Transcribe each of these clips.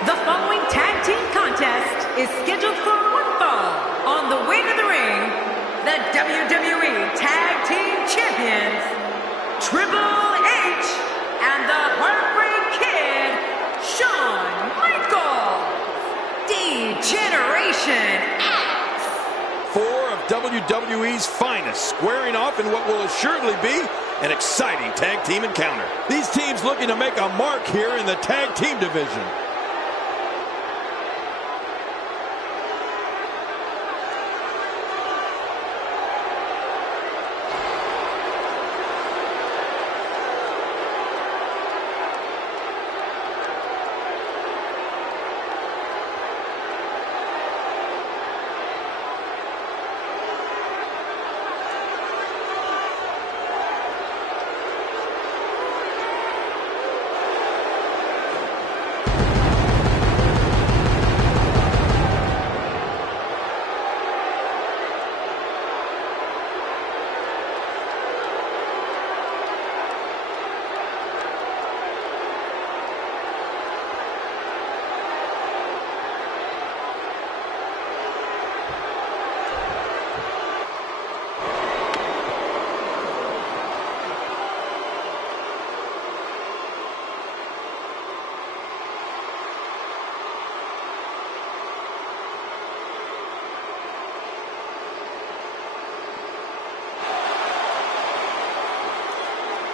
The following tag team contest is scheduled for one fall. On the way to the ring, the WWE Tag Team Champions, Triple H and the Heartbreak Kid, Shawn Michaels, D-Generation X. Four of WWE's finest squaring off in what will assuredly be an exciting tag team encounter. These teams looking to make a mark here in the tag team division.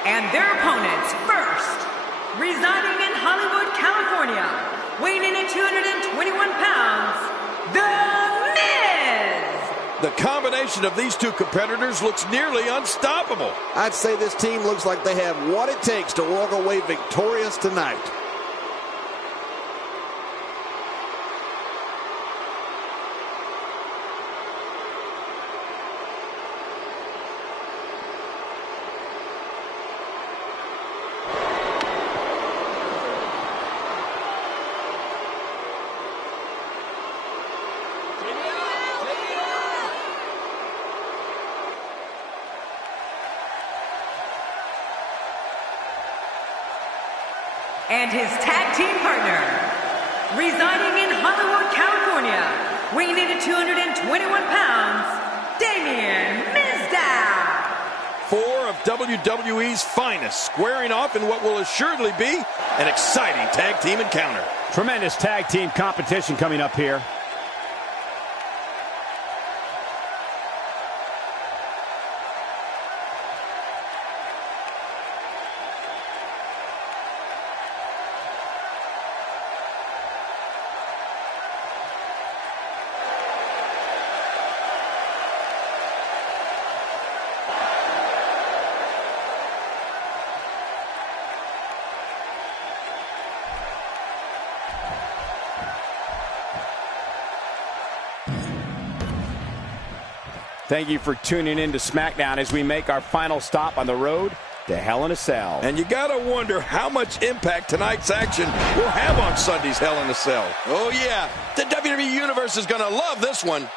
And their opponents, first, residing in Hollywood, California, weighing in at 221 pounds, The Miz! The combination of these two competitors looks nearly unstoppable. I'd say this team looks like they have what it takes to walk away victorious tonight. And his tag team partner, residing in Hollywood, California, weighing in at 221 pounds, Damian Mizdow. Four of WWE's finest squaring off in what will assuredly be an exciting tag team encounter. Tremendous tag team competition coming up here. Thank you for tuning in to SmackDown as we make our final stop on the road to Hell in a Cell. And you gotta wonder how much impact tonight's action will have on Sunday's Hell in a Cell. Oh yeah, the WWE Universe is gonna love this one.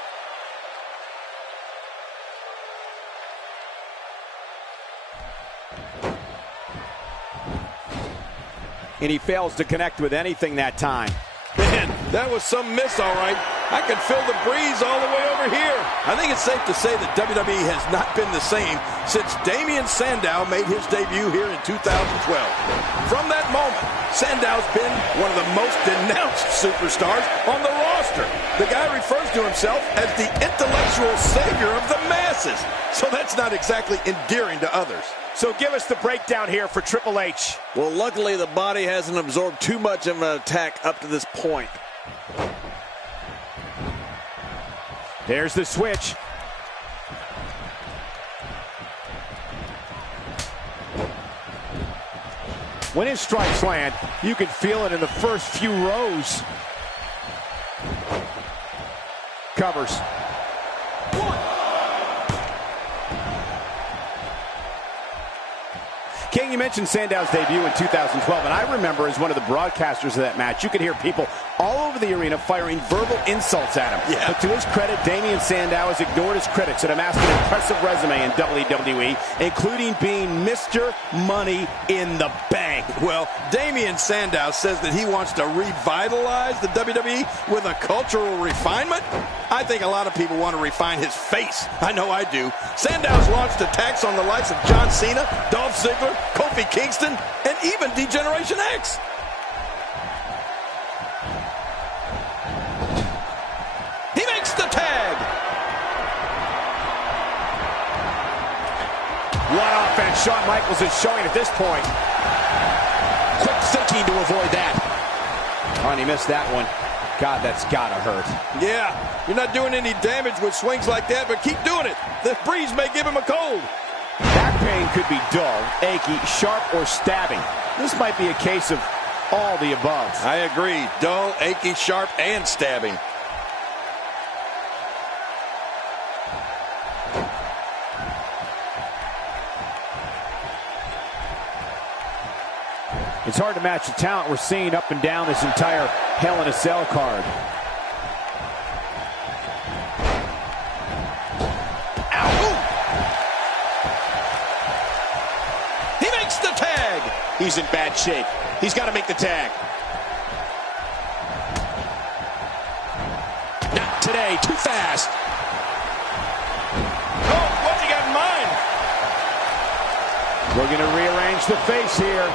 And he fails to connect with anything that time. Man, that was some miss, all right. I can feel the breeze all the way over here. I think it's safe to say that WWE has not been the same since Damien Sandow made his debut here in 2012. From that moment, Sandow's been one of the most denounced superstars on the roster. The guy refers to himself as the intellectual savior of the masses. So that's not exactly endearing to others. So give us the breakdown here for Triple H. Well, luckily the body hasn't absorbed too much of an attack up to this point. There's the switch. When his strikes land, you can feel it in the first few rows. Covers. King, you mentioned Sandow's debut in 2012, and I remember as one of the broadcasters of that match, you could hear people all over the arena firing verbal insults at him. Yeah. But to his credit, Damien Sandow has ignored his critics and amassed an impressive resume in WWE, including being Mr. Money in the Bank. Well, Damien Sandow says that he wants to revitalize the WWE with a cultural refinement. I think a lot of people want to refine his face. I know I do. Sandow's launched attacks on the likes of John Cena, Dolph Ziggler, Kofi Kingston, and even D-Generation X. He makes the tag. What offense Shawn Michaels is showing at this point. Quick thinking to avoid that. Oh, and he missed that one. God, that's gotta hurt. Yeah, you're not doing any damage with swings like that, but keep doing it. The breeze may give him a cold. Back pain could be dull, achy, sharp, or stabbing. This might be a case of all the above. I agree. Dull, achy, sharp, and stabbing. It's hard to match the talent we're seeing up and down this entire Hell in a Cell card. Ow! He makes the tag. He's in bad shape. He's got to make the tag. Not today. Too fast. Oh, what's he got in mind? We're going to rearrange the face here.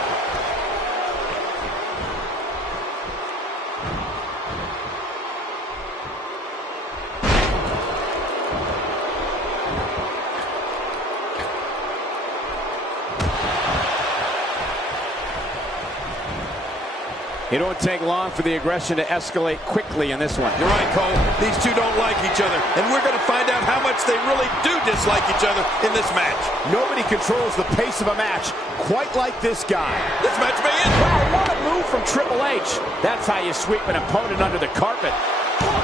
It won't take long for the aggression to escalate quickly in this one. You're right, Cole. These two don't like each other, and we're going to find out how much they really do dislike each other in this match. Nobody controls the pace of a match quite like this guy. This match may end. Wow, what a move from Triple H. That's how you sweep an opponent under the carpet. 1,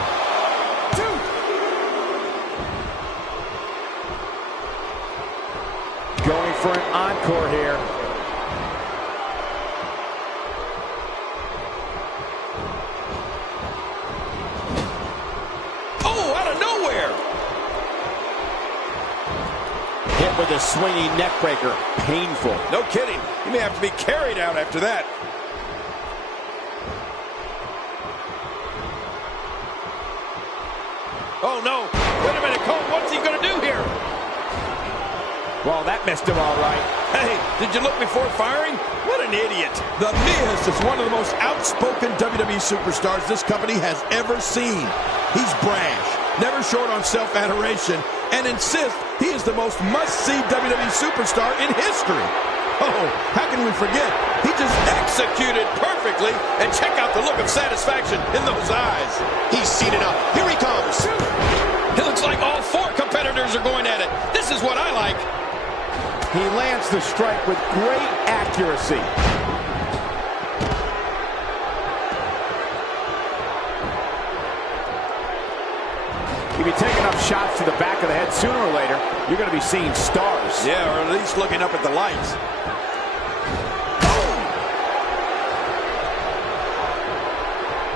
2. Going for an encore here. Hit with a swinging neckbreaker. Painful. No kidding. He may have to be carried out after that. Oh, no. Wait a minute, Cole. What's he going to do here? Well, that missed him all right. Hey, did you look before firing? What an idiot. The Miz is one of the most outspoken WWE superstars this company has ever seen. He's brash, never short on self-adoration, and insists he is the most must-see WWE superstar in history. Oh, how can we forget? He just executed perfectly, and check out the look of satisfaction in those eyes. He's seen enough. Here he comes. It looks like all 4 competitors are going at it. This is what I like. He lands the strike with great accuracy. If you take enough shots to the back of the head, sooner or later, you're going to be seeing stars. Yeah, or at least looking up at the lights.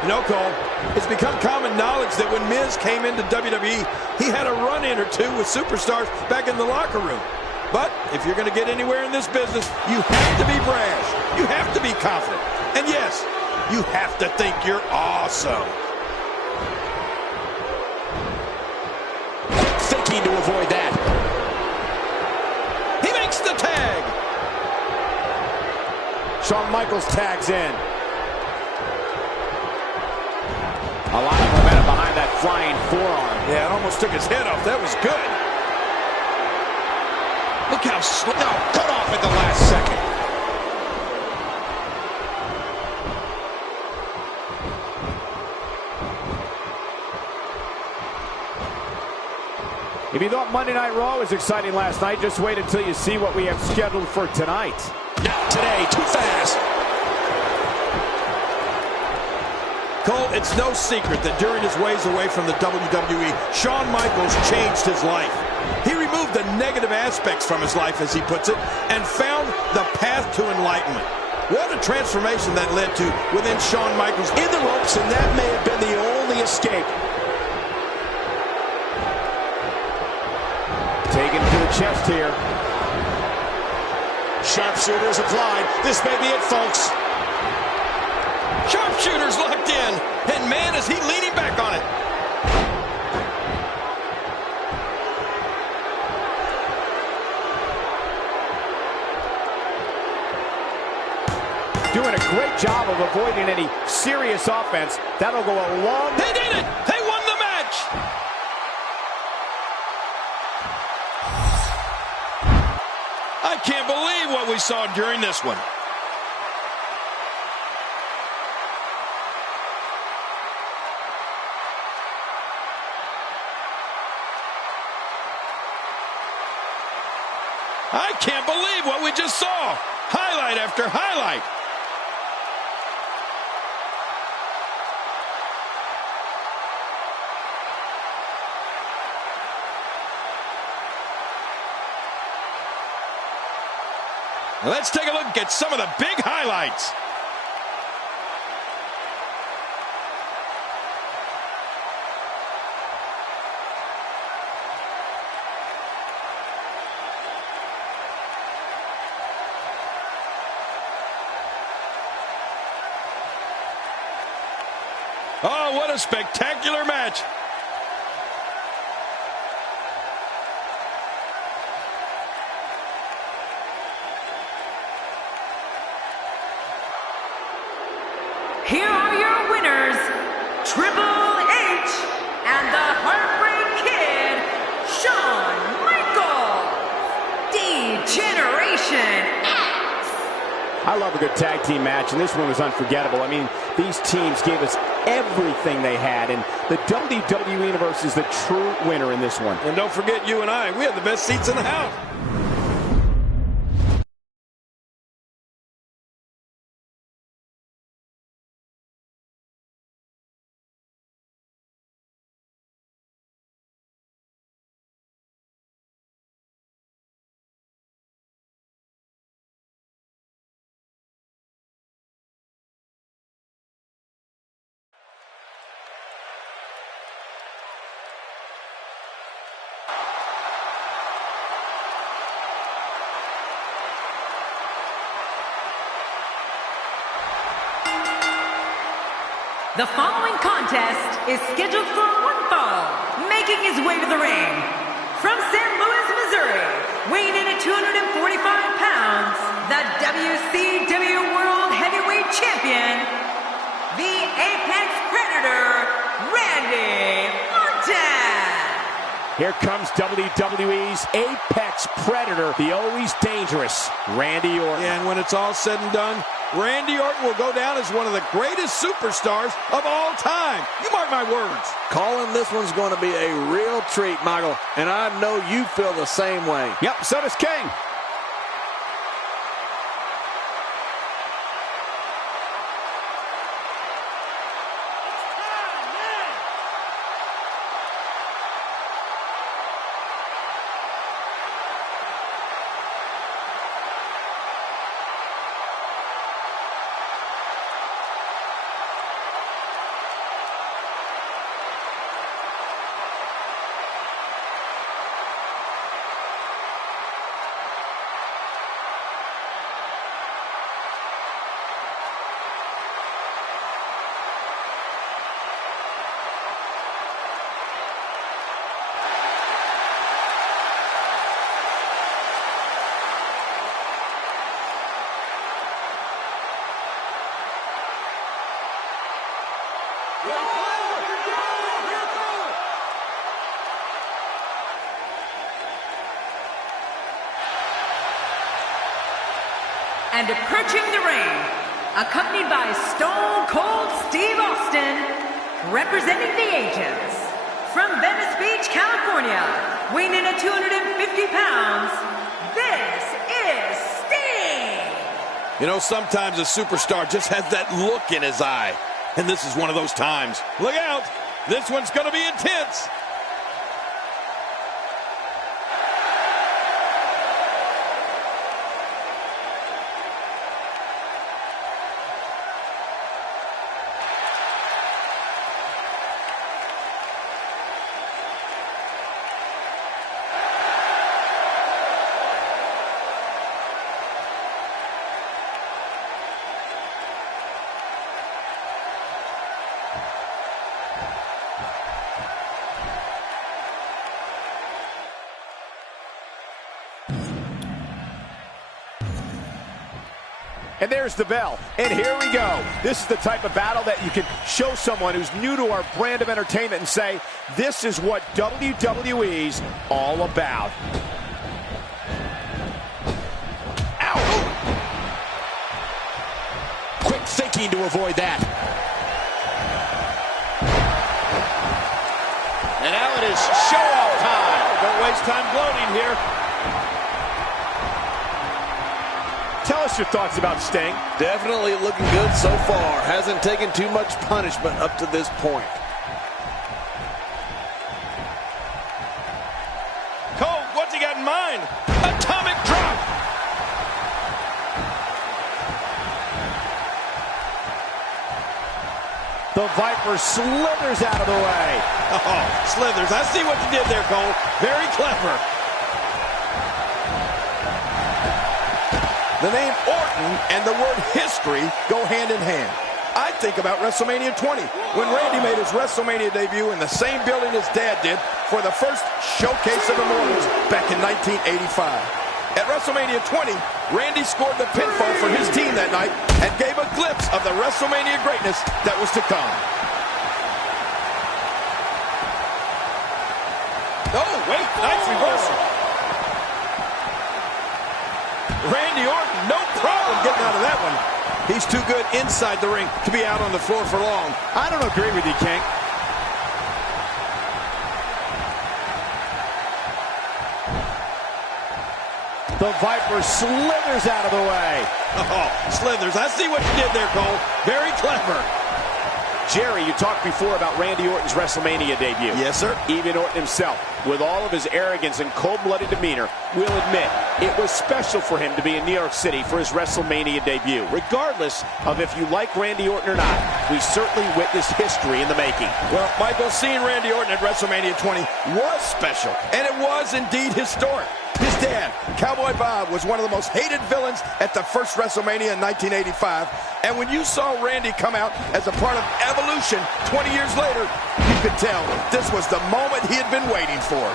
You know, Cole, it's become common knowledge that when Miz came into WWE, he had a run-in or two with superstars back in the locker room. But if you're going to get anywhere in this business, you have to be brash. You have to be confident. And yes, you have to think you're awesome. Thinking to avoid that. He makes the tag. Shawn Michaels tags in. A lot of momentum behind that flying forearm. Yeah, it almost took his head off. That was good. Look how slow. No, cut off at the last second. If you thought Monday Night Raw was exciting last night, just wait until you see what we have scheduled for tonight. Not today. Too fast. Cole, it's no secret that during his ways away from the WWE, Shawn Michaels changed his life. He removed the negative aspects from his life, as he puts it, and found the path to enlightenment. What a transformation that led to within Shawn Michaels. In the ropes, and that may have been the only escape. Taken to the chest here. Sharpshooters applied. This may be it, folks. Sharpshooter's locked in. And man, is he leaning back on it. Doing a great job of avoiding any serious offense. That'll go a long way. They did it! They won the match! I can't believe what we saw during this one. I can't believe what we just saw. Highlight after highlight. Let's take a look at some of the big highlights. Oh, what a spectacular match. Here are your winners, Triple H and the Heartbreak Kid, Shawn Michaels, D-Generation X. I love a good tag team match, and this one was unforgettable. I mean, these teams gave us everything they had, and the WWE Universe is the true winner in this one. And don't forget, you and I, we have the best seats in the house. The following contest is scheduled for one fall. Making his way to the ring, from St. Louis, Missouri, weighing in at 245 pounds, the WCW World Heavyweight Champion, the Apex Predator, Randy Orton. Here comes WWE's Apex Predator, the always dangerous Randy Orton. And when it's all said and done, Randy Orton will go down as one of the greatest superstars of all time. You mark my words. Calling this one's going to be a real treat, Michael. And I know you feel the same way. Yep, so does King. And approaching the ring, accompanied by Stone Cold Steve Austin, representing the Agents, from Venice Beach, California, weighing in at 250 pounds, this is Sting! You know, sometimes a superstar just has that look in his eye. And this is one of those times. Look out! This one's going to be intense! And there's the bell. And here we go. This is the type of battle that you can show someone who's new to our brand of entertainment and say, this is what WWE's all about. Ow! Quick thinking to avoid that. And now it is show-off time. Don't waste time gloating here. Tell us your thoughts about Sting. Definitely looking good so far. Hasn't taken too much punishment up to this point. Cole, what's he got in mind? Atomic drop. The Viper slithers out of the way. Oh, slithers. I see what you did there, Cole. Very clever. The name Orton and the word history go hand in hand. I think about WrestleMania 20, when Randy made his WrestleMania debut in the same building his dad did for the first Showcase of Immortals back in 1985. At WrestleMania 20, Randy scored the pinfall for his team that night and gave a glimpse of the WrestleMania greatness that was to come. Oh, wait, nice reversal. Randy Orton, no problem getting out of that one. He's too good inside the ring to be out on the floor for long. I don't agree with you, King. The Viper slithers out of the way. Oh, slithers. I see what you did there, Cole. Very clever. Jerry, you talked before about Randy Orton's WrestleMania debut. Yes, sir. Even Orton himself, with all of his arrogance and cold-blooded demeanor, will admit it was special for him to be in New York City for his WrestleMania debut. Regardless of if you like Randy Orton or not, we certainly witnessed history in the making. Well, Michael, seeing Randy Orton at WrestleMania 20 was special, and it was indeed historic. His dad, Cowboy Bob, was one of the most hated villains at the first WrestleMania in 1985. And when you saw Randy come out as a part of Evolution 20 years later, you could tell this was the moment he had been waiting for.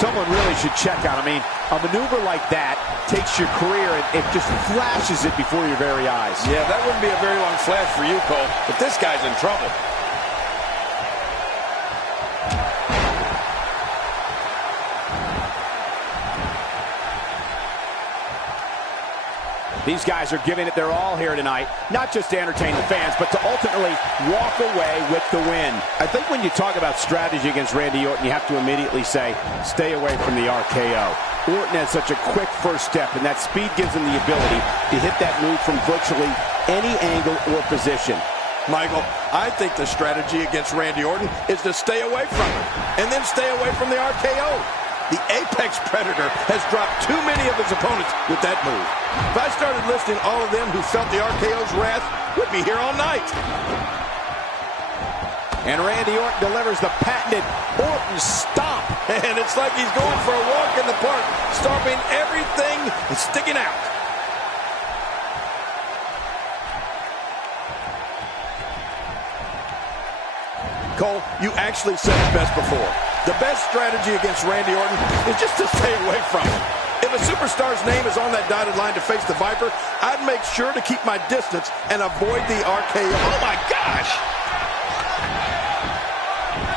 Someone really should check out. I mean, a maneuver like that takes your career and it just flashes it before your very eyes. Yeah, that wouldn't be a very long flash for you, Cole, but this guy's in trouble. These guys are giving it their all here tonight, not just to entertain the fans, but to ultimately walk away with the win. I think when you talk about strategy against Randy Orton, you have to immediately say, stay away from the RKO. Orton has such a quick first step, and that speed gives him the ability to hit that move from virtually any angle or position. Michael, I think the strategy against Randy Orton is to stay away from him, and then stay away from the RKO. The Apex Predator has dropped too many of his opponents with that move. If I started listing all of them who felt the RKO's wrath, we'd be here all night. And Randy Orton delivers the patented Orton stomp. And it's like he's going for a walk in the park, stomping everything that's sticking out. Cole, you actually said it best before. The best strategy against Randy Orton is just to stay away from him. If a superstar's name is on that dotted line to face the Viper, I'd make sure to keep my distance and avoid the RKO. Oh, my gosh!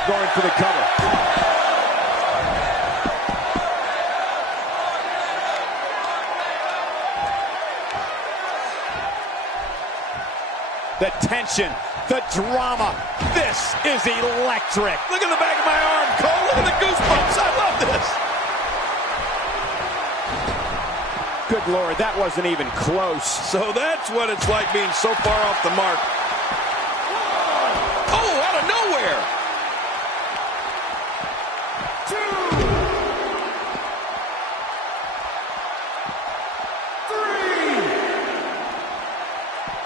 Going for the cover. The tension, the drama. This is electric. Look at the back of my arm, Cole. Look at the goosebumps. I love this. Good Lord, that wasn't even close. So that's what it's like being so far off the mark. Oh, out of nowhere. 2,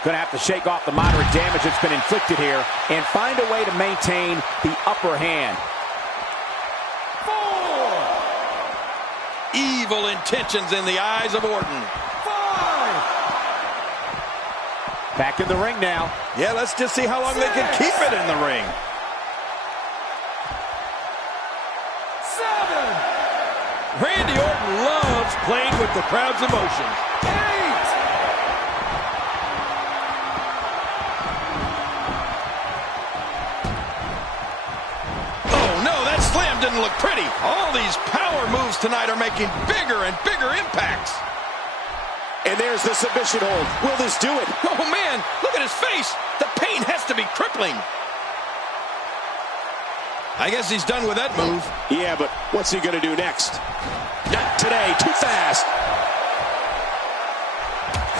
3. Gonna have to shake off the moderate damage that's been inflicted here and find a way to maintain the upper hand. 4. Evil intentions in the eyes of Orton. 5. Back in the ring now. Yeah, let's just see how long they can keep it in the ring. 7. Randy Orton loves loves playing with the crowd's emotions. 8! Oh no, that slam didn't look pretty. All these power moves tonight are making bigger and bigger impacts. And there's the submission hold. Will this do it? Oh man, look at his face. The pain has to be crippling. I guess he's done with that move. Yeah, but what's he going to do next? Not today. Too fast.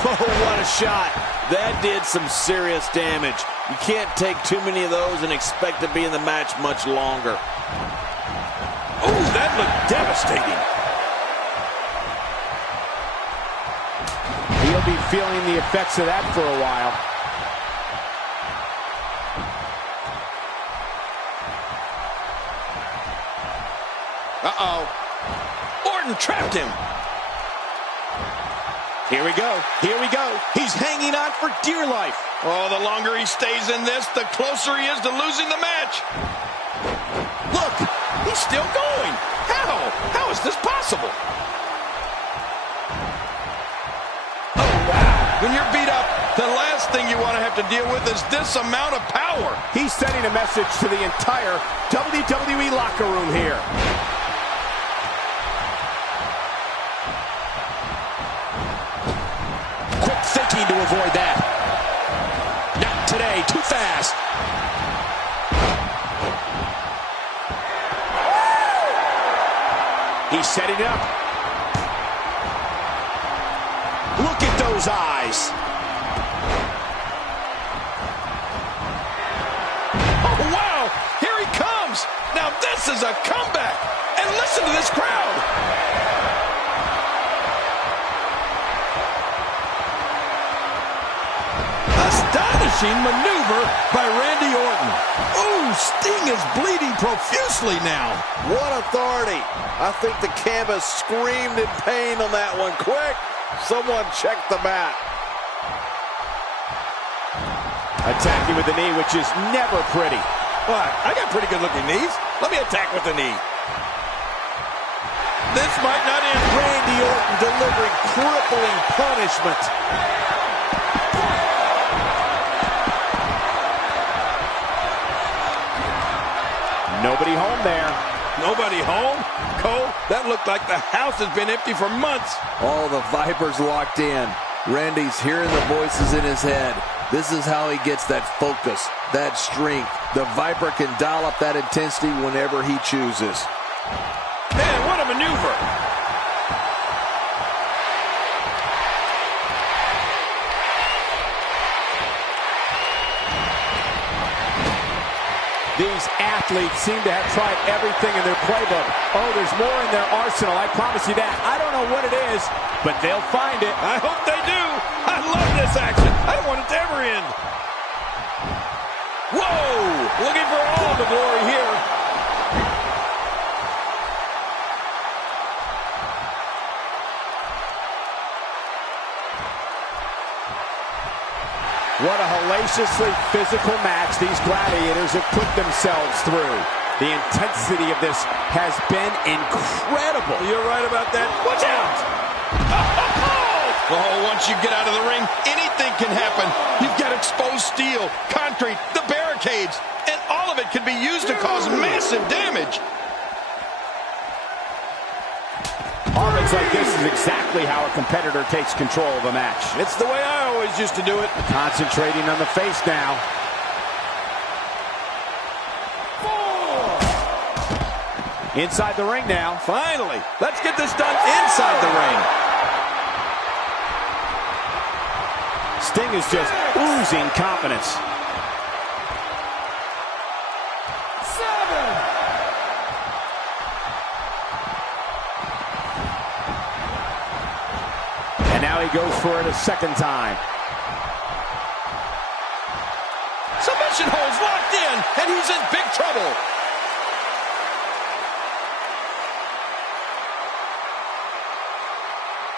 Oh, what a shot. That did some serious damage. You can't take too many of those and expect to be in the match much longer. Oh, that looked devastating. He'll be feeling the effects of that for a while. Uh-oh. Orton trapped him. Here we go. Here we go. He's hanging on for dear life. Oh, the longer he stays in this, the closer he is to losing the match. Look, he's still going. How? How is this possible? Oh, wow. When you're beat up, the last thing you want to have to deal with is this amount of power. He's sending a message to the entire WWE locker room here. Quick thinking to avoid that. Not today. Too fast. He's setting it up. Look at those eyes. Oh, wow. Here he comes. Now this is a comeback. And listen to this crowd. Astonishing maneuver by Randy Orton. Ooh, Sting is bleeding profusely now. What authority. I think the canvas screamed in pain on that one. Quick, someone check the mat. Attacking with the knee, which is never pretty. What? I got pretty good looking knees. Let me attack with the knee. This might not end. Randy Orton delivering crippling punishment. Nobody home there. Nobody home? Cole, that looked like the house has been empty for months. All the Vipers locked in. Randy's hearing the voices in his head. This is how he gets that focus, that strength. The Viper can dial up that intensity whenever he chooses. Man, what a maneuver. These athletes seem to have tried everything in their playbook. Oh, there's more in their arsenal, I promise you that. I don't know what it is, but they'll find it. I hope they do. I love this action. I don't want it to ever end. Whoa! Looking for all the glory here. What a hellaciously physical match these gladiators have put themselves through. The intensity of this has been incredible. You're right about that. Watch out! Oh, once you get out of the ring, anything can happen. You've got exposed steel, concrete, the barricades, and all of it can be used to cause massive damage. Offense like this is exactly how a competitor takes control of a match. It's the way I always used to do it. Concentrating on the face now. 4. Inside the ring now. Finally, let's get this done inside the ring. Sting is just oozing confidence. 7. And now he goes for it a second time. Submission holds locked in, and he's in big trouble.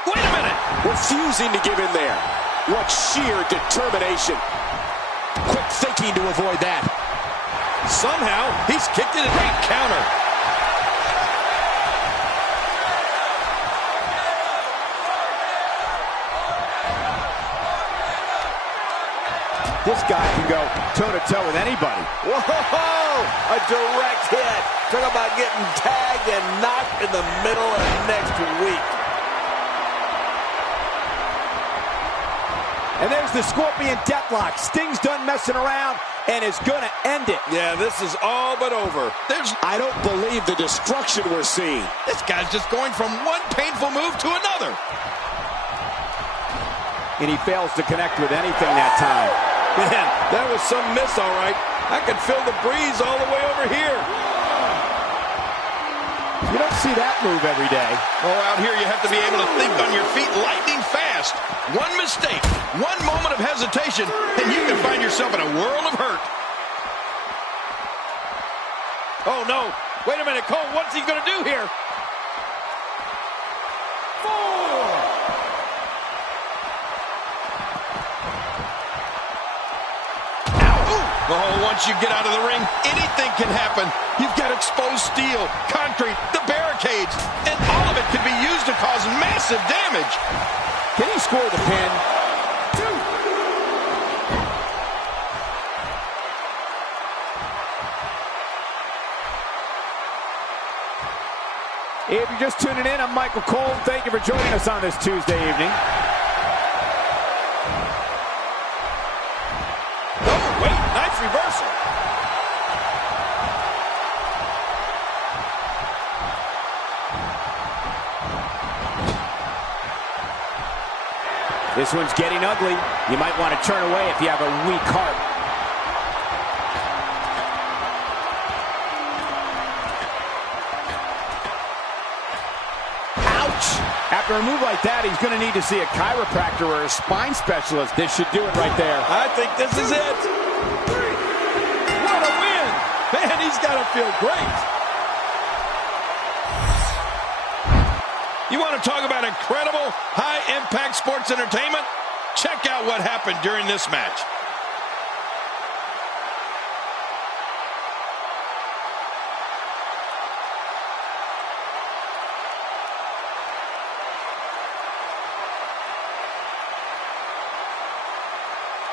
Wait a minute. Refusing to give in there. What sheer determination. Quick thinking to avoid that. Somehow, he's kicked it. Great counter. This guy can go toe-to-toe with anybody. Whoa! A direct hit. Talk about getting tagged and knocked in the middle of next week. And there's the Scorpion Deathlock. Sting's done messing around and is going to end it. Yeah, this is all but over. I don't believe the destruction we're seeing. This guy's just going from one painful move to another. And he fails to connect with anything that time. Man, that was some miss, all right. I can feel the breeze all the way over here. You don't see that move every day. Oh, out here you have to be able to think on your feet lightning fast. One mistake, one moment of hesitation, and you can find yourself in a world of hurt. Oh, no. Wait a minute, Cole. What's he going to do here? 4. Oh, once you get out of the ring, anything can happen. You've got exposed steel, concrete, the barricades, and all of it can be used to cause massive damage. Can he score the pin? 2. If you're just tuning in, I'm Michael Cole. Thank you for joining us on this Tuesday evening. Oh, wait, nice reversal. This one's getting ugly. You might want to turn away if you have a weak heart. After a move like that, he's going to need to see a chiropractor or a spine specialist. This should do it right there. I think this is it. 3. What a win. Man, he's got to feel great. You want to talk about incredible, high-impact sports entertainment? Check out what happened during this match.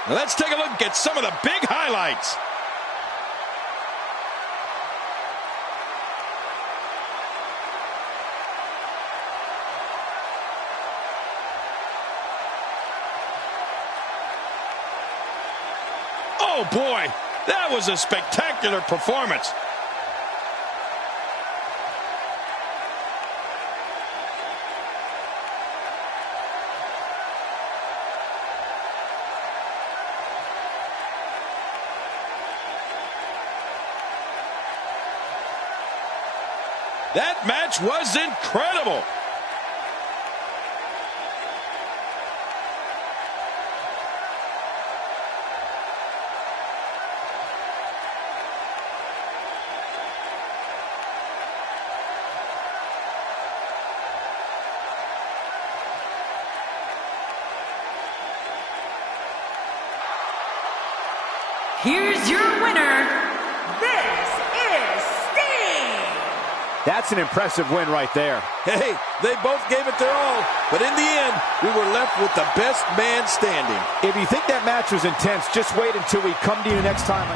Now let's take a look at some of the big highlights. Oh boy, that was a spectacular performance. That match was incredible. Here's your winner. This is Sting. That's an impressive win right there. Hey, they both gave it their all, but in the end, we were left with the best man standing. If you think that match was intense, just wait until we come to you next time.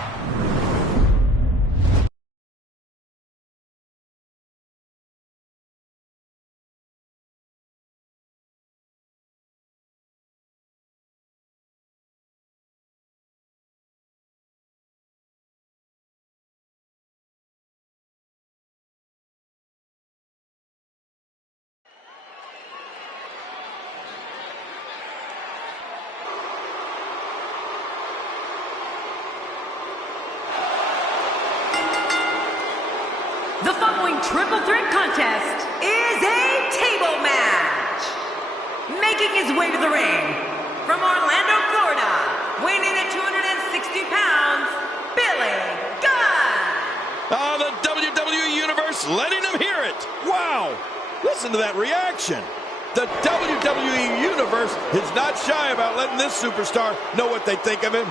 The following triple threat contest is a table match. Making his way to the ring from Orlando, Florida, weighing in at 260 pounds, Billy Gunn. Oh, the WWE Universe letting them hear it. Wow, listen to that reaction. The WWE Universe is not shy about letting this superstar know what they think of him.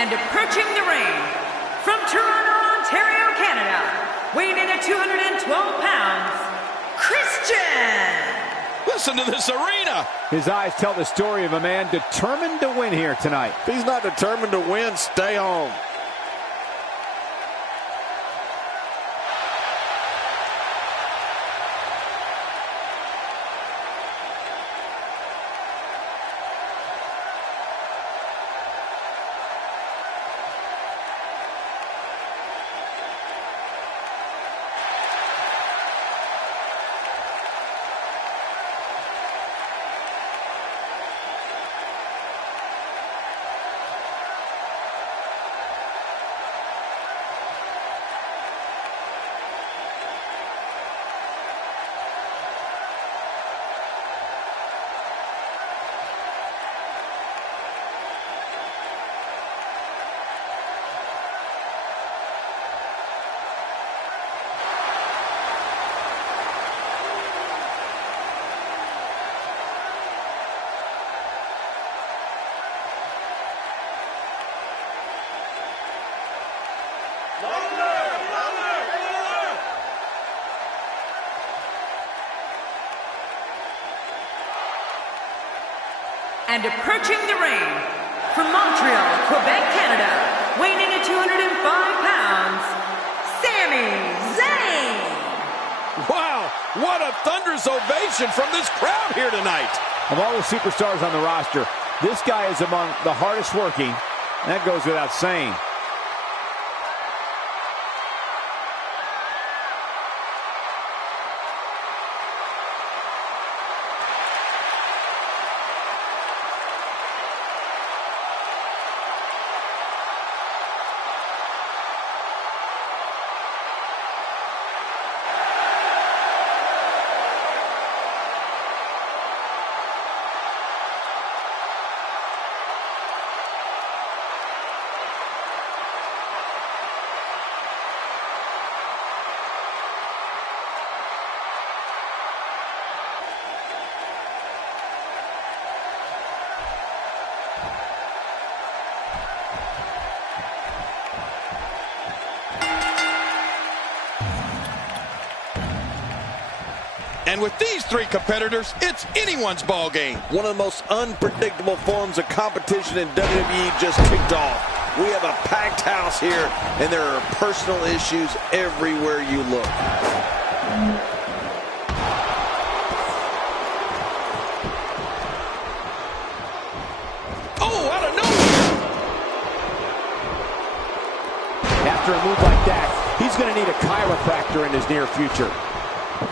And approaching the ring, from Toronto, Ontario, Canada, weighing in at 212 pounds, Christian! Listen to this arena. His eyes tell the story of a man determined to win here tonight. If he's not determined to win, stay home. And approaching the ring, from Montreal, Quebec, Canada, weighing in at 205 pounds, Sami Zayn! Wow, what a thunderous ovation from this crowd here tonight. Of all the superstars on the roster, this guy is among the hardest working. That goes without saying. And with these three competitors, it's anyone's ball game. One of the most unpredictable forms of competition in WWE just kicked off. We have a packed house here, and there are personal issues everywhere you look. Oh, out of nowhere! After a move like that, he's going to need a chiropractor in his near future.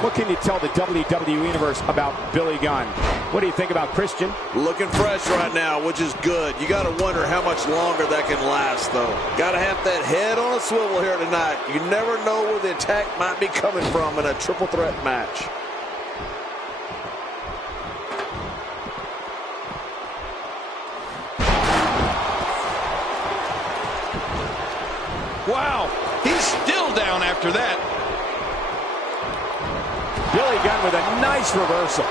What can you tell the WWE Universe about Billy Gunn? What do you think about Christian? Looking fresh right now, which is good. You got to wonder how much longer that can last, though. Got to have that head on a swivel here tonight. You never know where the attack might be coming from in a triple threat match. Wow, he's still down after that. Billy Gunn with a nice reversal.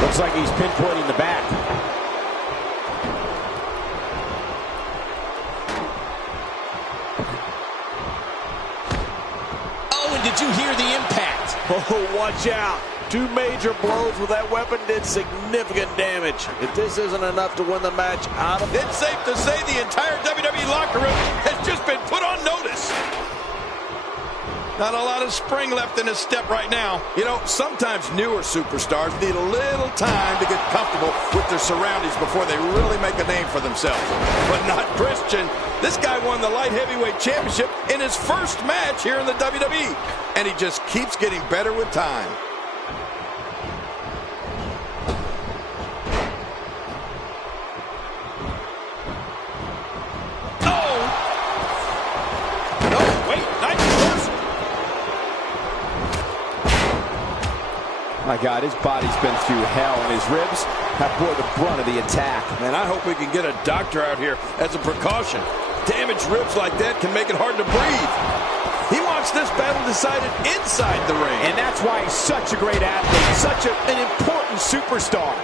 Looks like he's pinpointing the back. Oh, and did you hear the impact? Oh, watch out. Two major blows with that weapon did significant damage. If this isn't enough to win the match out of... It's safe to say the entire WWE locker room has just been put on notice. Not a lot of spring left in his step right now. You know, sometimes newer superstars need a little time to get comfortable with their surroundings before they really make a name for themselves. But not Christian. This guy won the light heavyweight championship in his first match here in the WWE. And he just keeps getting better with time. My God, his body's been through hell, and his ribs have bore the brunt of the attack. Man, I hope we can get a doctor out here as a precaution. Damaged ribs like that can make it hard to breathe. He wants this battle decided inside the ring. And that's why he's such a great athlete, such an important superstar.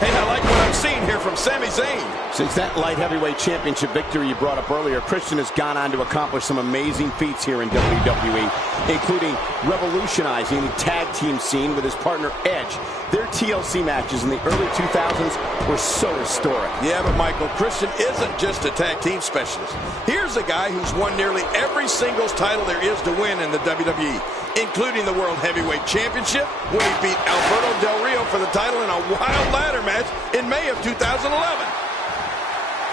Hey, I like what I'm seeing here from Sami Zayn. Since that light heavyweight championship victory you brought up earlier, Christian has gone on to accomplish some amazing feats here in WWE, including revolutionizing the tag team scene with his partner Edge. Their TLC matches in the early 2000s were so historic. Yeah, but Michael, Christian isn't just a tag team specialist. Here's a guy who's won nearly every singles title there is to win in the WWE, including the World Heavyweight Championship, when he beat Alberto Del Rio for the title in a wild ladder match in May of 2011.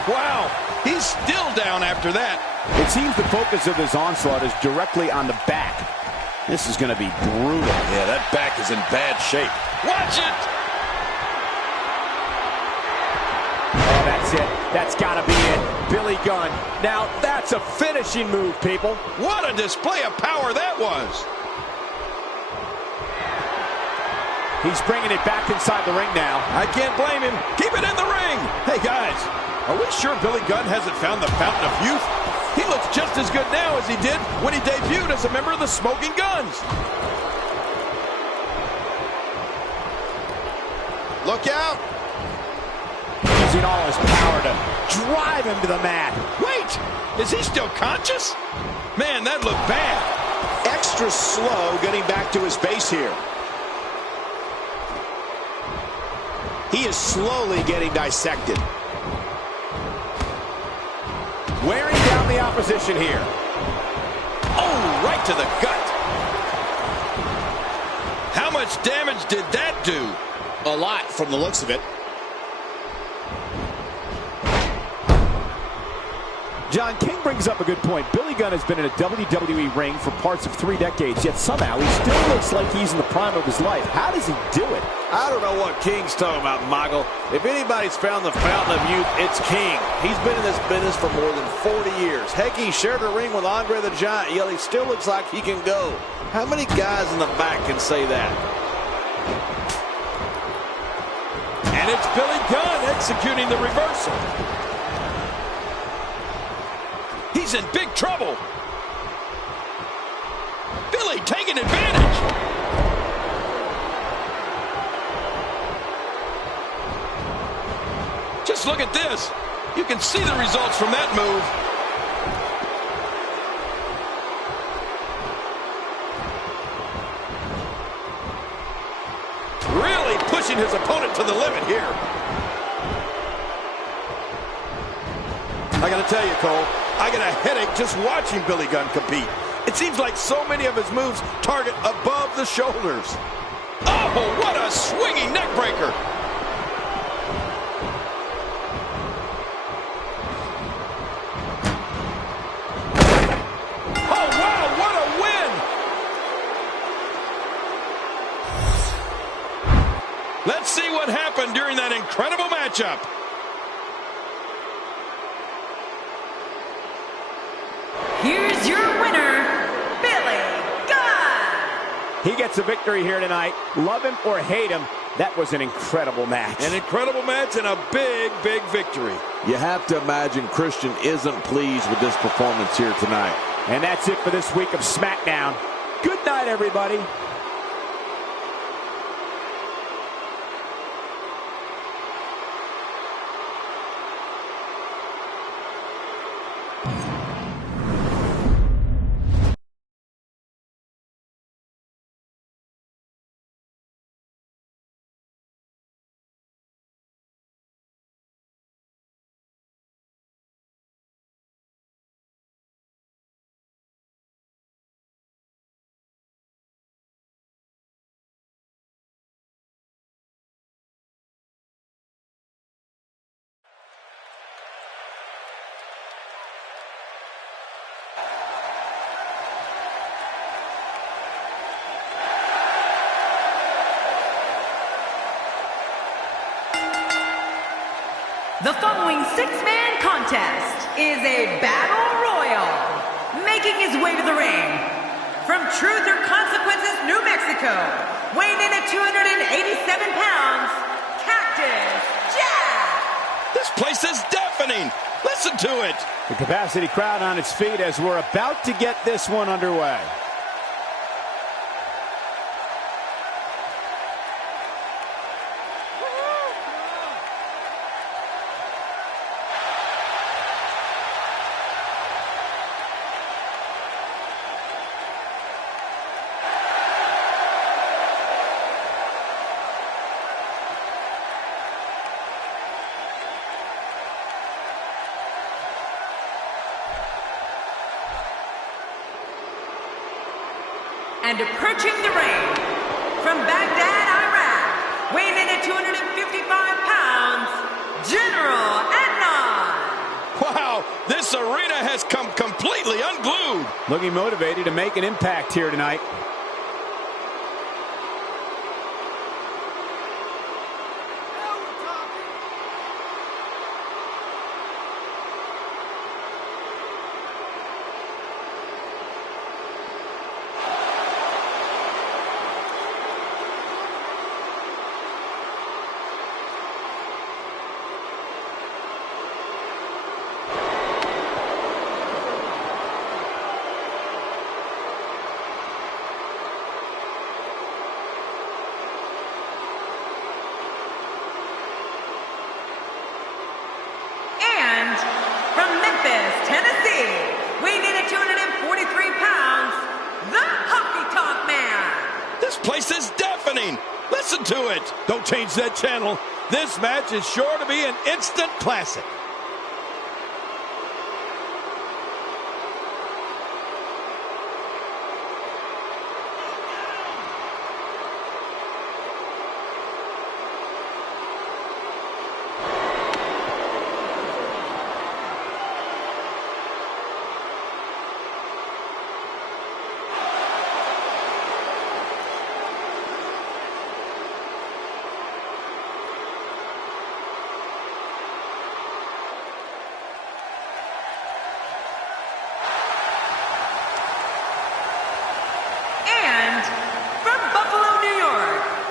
Wow, he's still down after that. It seems the focus of this onslaught is directly on the back. This is going to be brutal. Yeah, that back is in bad shape. Watch it! Oh, that's it. That's got to be it. Billy Gunn. Now, that's a finishing move, people. What a display of power that was. He's bringing it back inside the ring now. I can't blame him. Keep it in the ring. Hey, guys, are we sure Billy Gunn hasn't found the fountain of youth? He looks just as good now as he did when he debuted as a member of the Smoking Guns. Look out. Using all his power to drive him to the mat. Wait, is he still conscious? Man, that looked bad. Extra slow getting back to his base here. He is slowly getting dissected. Wearing down the opposition here. Oh, right to the gut. How much damage did that do? A lot from the looks of it. John, King brings up a good point. Billy Gunn has been in a WWE ring for parts of 3 decades, yet somehow he still looks like he's in the prime of his life. How does he do it? I don't know what King's talking about, Michael. If anybody's found the fountain of youth, it's King. He's been in this business for more than 40 years. Heck, he shared a ring with Andre the Giant, yet he still looks like he can go. How many guys in the back can say that? And it's Billy Gunn executing the reversal. He's in big trouble. Billy taking advantage. Just look at this. You can see the results from that move. Really pushing his opponent to the limit here. I gotta tell you, Cole, I get a headache just watching Billy Gunn compete. It seems like so many of his moves target above the shoulders. Oh, what a swinging neck breaker. Oh, wow, what a win. Let's see what happened during that incredible matchup. Here's your winner, Billy Gunn. He gets a victory here tonight. Love him or hate him, that was an incredible match. An incredible match and a big, big victory. You have to imagine Christian isn't pleased with this performance here tonight. And that's it for this week of SmackDown. Good night, everybody. The following 6-man contest is a battle royal. Making his way to the ring from Truth or Consequences, New Mexico, weighing in at 287 pounds, Cactus Jack. This place is deafening. Listen to it. The capacity crowd on its feet as we're about to get this one underway. And approaching the ring from Baghdad, Iraq, weighing in at 255 pounds, General Adnan. Wow, this arena has come completely unglued. Looking motivated to make an impact here tonight. From Memphis, Tennessee, weighing in at 243 pounds, the Honky Tonk Man. This place is deafening. Listen to it. Don't change that channel. This match is sure to be an instant classic.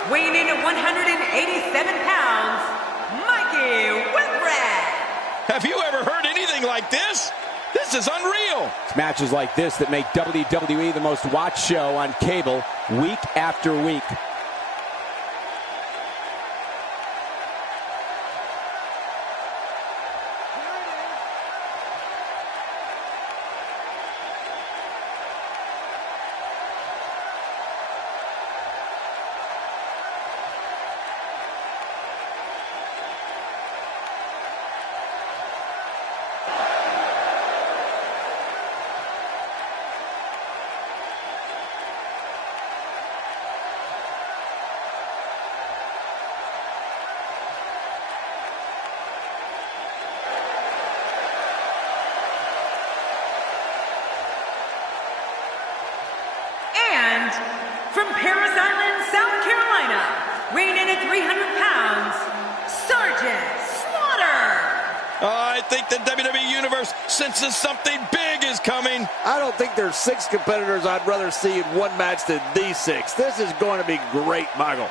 Weighing in at 187 pounds, Mikey Whipwreck. Have you ever heard anything like this? This is unreal. It's matches like this that make WWE the most watched show on cable week after week. And from Paris Island, South Carolina, weighing in at 300 pounds, Sergeant Slaughter. I think the WWE Universe senses something big is coming. I don't think there's 6 competitors I'd rather see in one match than these 6. This is going to be great, Michael.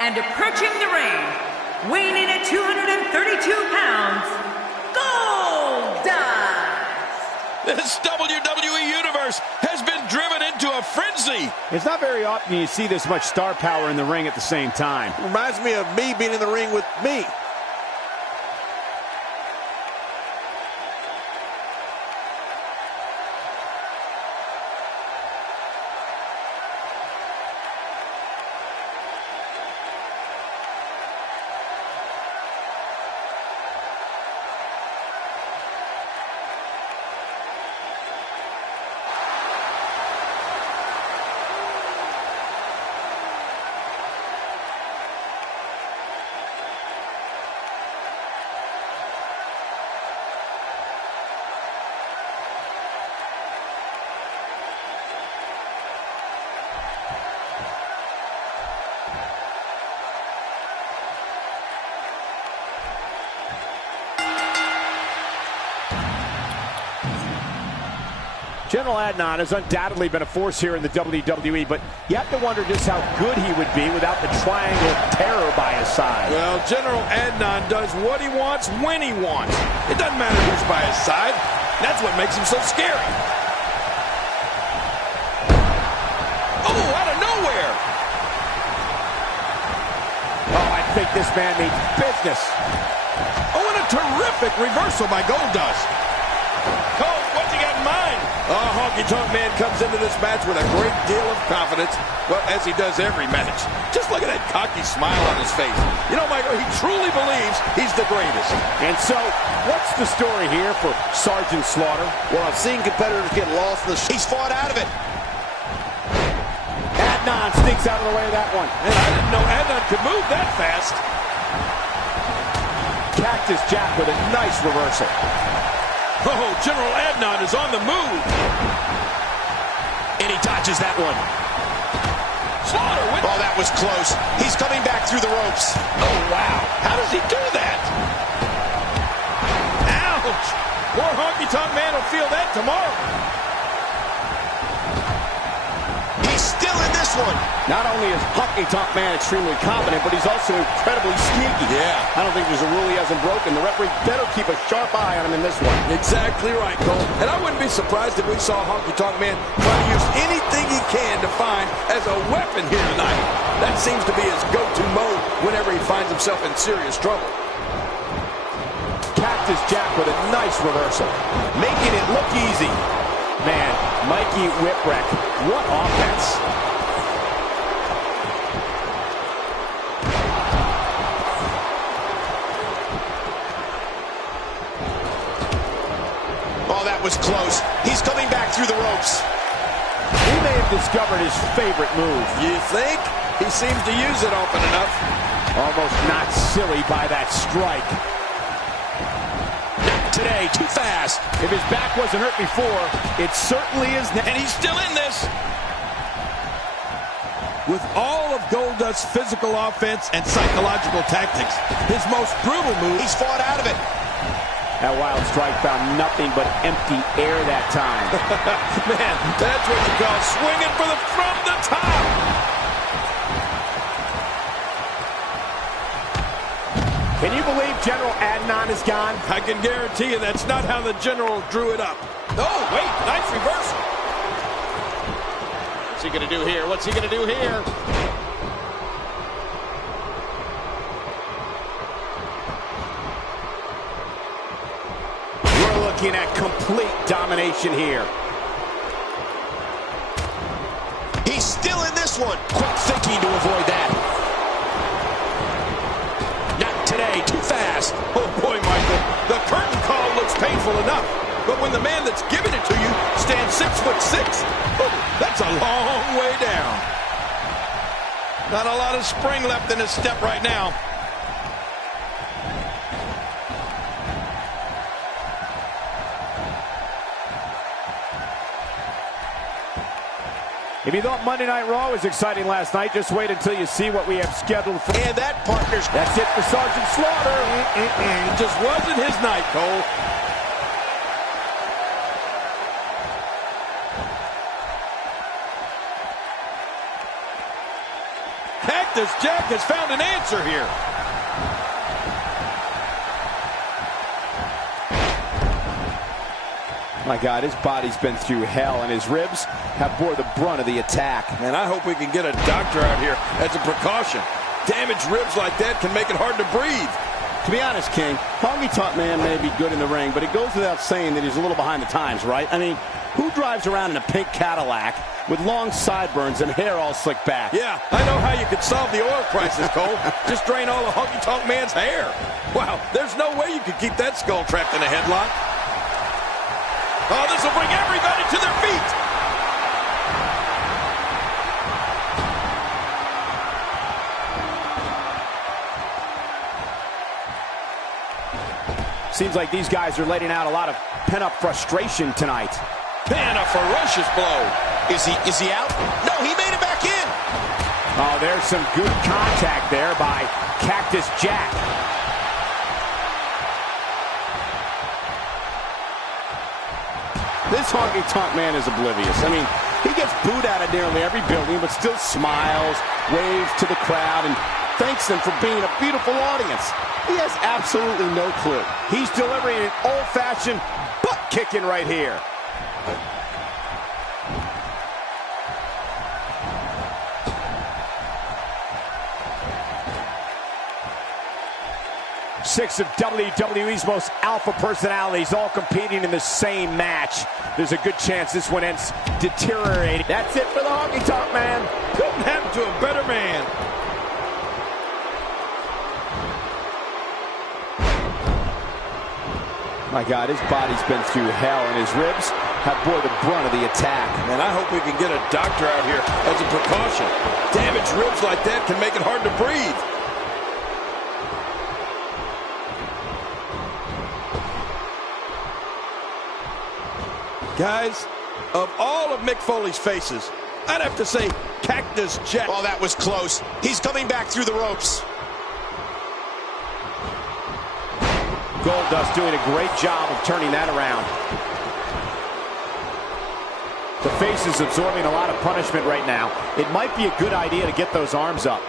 And approaching the ring, weighing in at 232 pounds, Goldust. This WWE Universe has been driven into a frenzy. It's not very often you see this much star power in the ring at the same time. Reminds me of me being in the ring with me. General Adnan has undoubtedly been a force here in the WWE, but you have to wonder just how good he would be without the triangle of terror by his side. Well, General Adnan does what he wants when he wants. It doesn't matter who's by his side. That's what makes him so scary. Oh, out of nowhere. Oh, I think this man means business. Oh, and a terrific reversal by Goldust. Cole, what's he got in mind? Oh, Honky Tonk Man comes into this match with a great deal of confidence, well, as he does every match. Just look at that cocky smile on his face. You know, Michael, he truly believes he's the greatest. And so, what's the story here for Sergeant Slaughter? Well, I've seen competitors get lost in the... He's fought out of it. Adnan sneaks out of the way of that one. And I didn't know Adnan could move that fast. Cactus Jack with a nice reversal. Oh, General Adnan is on the move. And he dodges that one. Slaughter with... Oh, that was close. He's coming back through the ropes. Oh, wow. How does he do that? Ouch. Poor Honky Tonk Man will feel that tomorrow. He's still in this one. Not only is Honky Tonk Man extremely confident, but he's also incredibly sneaky. Yeah. I don't think there's a rule he hasn't broken. The referee better keep a sharp eye on him in this one. Exactly right, Cole. And I wouldn't be surprised if we saw Honky Tonk Man try to use anything he can to find as a weapon here tonight. That seems to be his go-to mode whenever he finds himself in serious trouble. Cactus Jack with a nice reversal. Making it look easy. Man, Mikey Whipwreck, what offense. Oh, that was close. He's coming back through the ropes. He may have discovered his favorite move. You think? He seems to use it often enough. Almost not silly by that strike. Not today, too fast. If his back wasn't hurt before, it certainly is now. And he's still in this. With all of Goldust's physical offense and psychological tactics, his most brutal move... He's fought out of it. That wild strike found nothing but empty air that time. Man, that's what you call swinging from the top. Can you believe General Adnan is gone? I can guarantee you that's not how the General drew it up. Oh, wait, nice reversal. What's he going to do here? What's he going to do here? We're looking at complete domination here. He's still in this one. Quick thinking to avoid that. Not today, too fast. Oh, boy, Michael, the curtain call looks painful enough. But when the man that's giving it to you stands 6'6", oh, that's a long way down. Not a lot of spring left in his step right now. If you thought Monday Night Raw was exciting last night, just wait until you see what we have scheduled for. And that partner's... That's it for Sergeant Slaughter. It just wasn't his night, Cole. Cactus Jack has found an answer here. My God, his body's been through hell, and his ribs have bore the brunt of the attack. And I hope we can get a doctor out here as a precaution. Damaged ribs like that can make it hard to breathe. To be honest, King, Honky Tonk Man may be good in the ring, but it goes without saying that he's a little behind the times, right? I mean, who drives around in a pink Cadillac with long sideburns and hair all slicked back? Yeah, I know how you could solve the oil crisis, Cole. Just drain all of Honky Tonk Man's hair. Wow, there's no way you could keep that skull trapped in a headlock. Oh, this will bring everybody to their feet. Seems like these guys are letting out a lot of pent-up frustration tonight. Man, a ferocious blow. Is he out? No, he made it back in. Oh, there's some good contact there by Cactus Jack. This honky-tonk man is oblivious. I mean, he gets booed out of nearly every building, but still smiles, waves to the crowd, and thanks them for being a beautiful audience. He has absolutely no clue. He's delivering an old-fashioned butt-kicking right here. Six of WWE's most alpha personalities all competing in the same match. There's a good chance this one ends deteriorating. That's it for the honky-tonk man. Couldn't happen to a better man. My God, his body's been through hell, and his ribs have bore the brunt of the attack. And I hope we can get a doctor out here as a precaution. Damaged ribs like that can make it hard to breathe. Guys, of all of Mick Foley's faces, I'd have to say Cactus Jack. Oh, that was close. He's coming back through the ropes. Goldust doing a great job of turning that around. The face is absorbing a lot of punishment right now. It might be a good idea to get those arms up.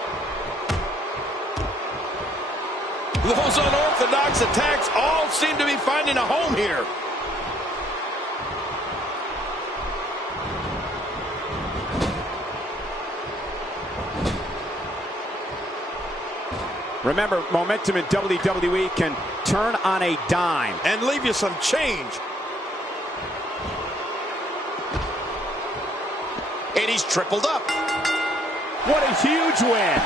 Those unorthodox attacks all seem to be finding a home here. Remember, momentum in WWE can turn on a dime. And leave you some change. And he's tripled up. What a huge win.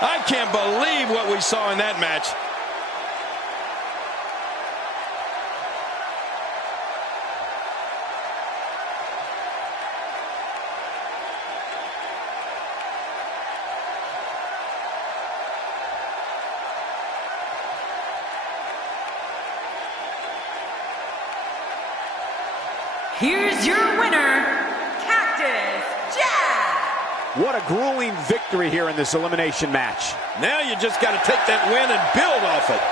I can't believe what we saw in that match. Here's your winner, Cactus Jack. What a grueling victory here in this elimination match. Now you just got to take that win and build off it.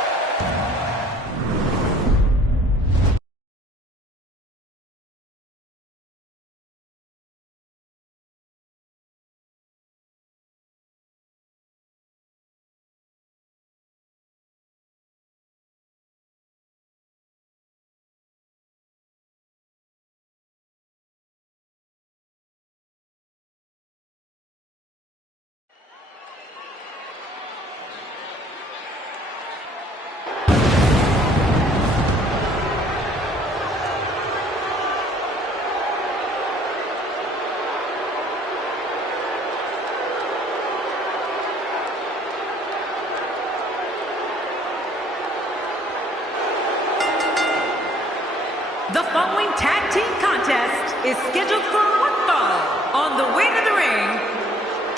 The following tag team contest is scheduled for one fall. On the way to the ring,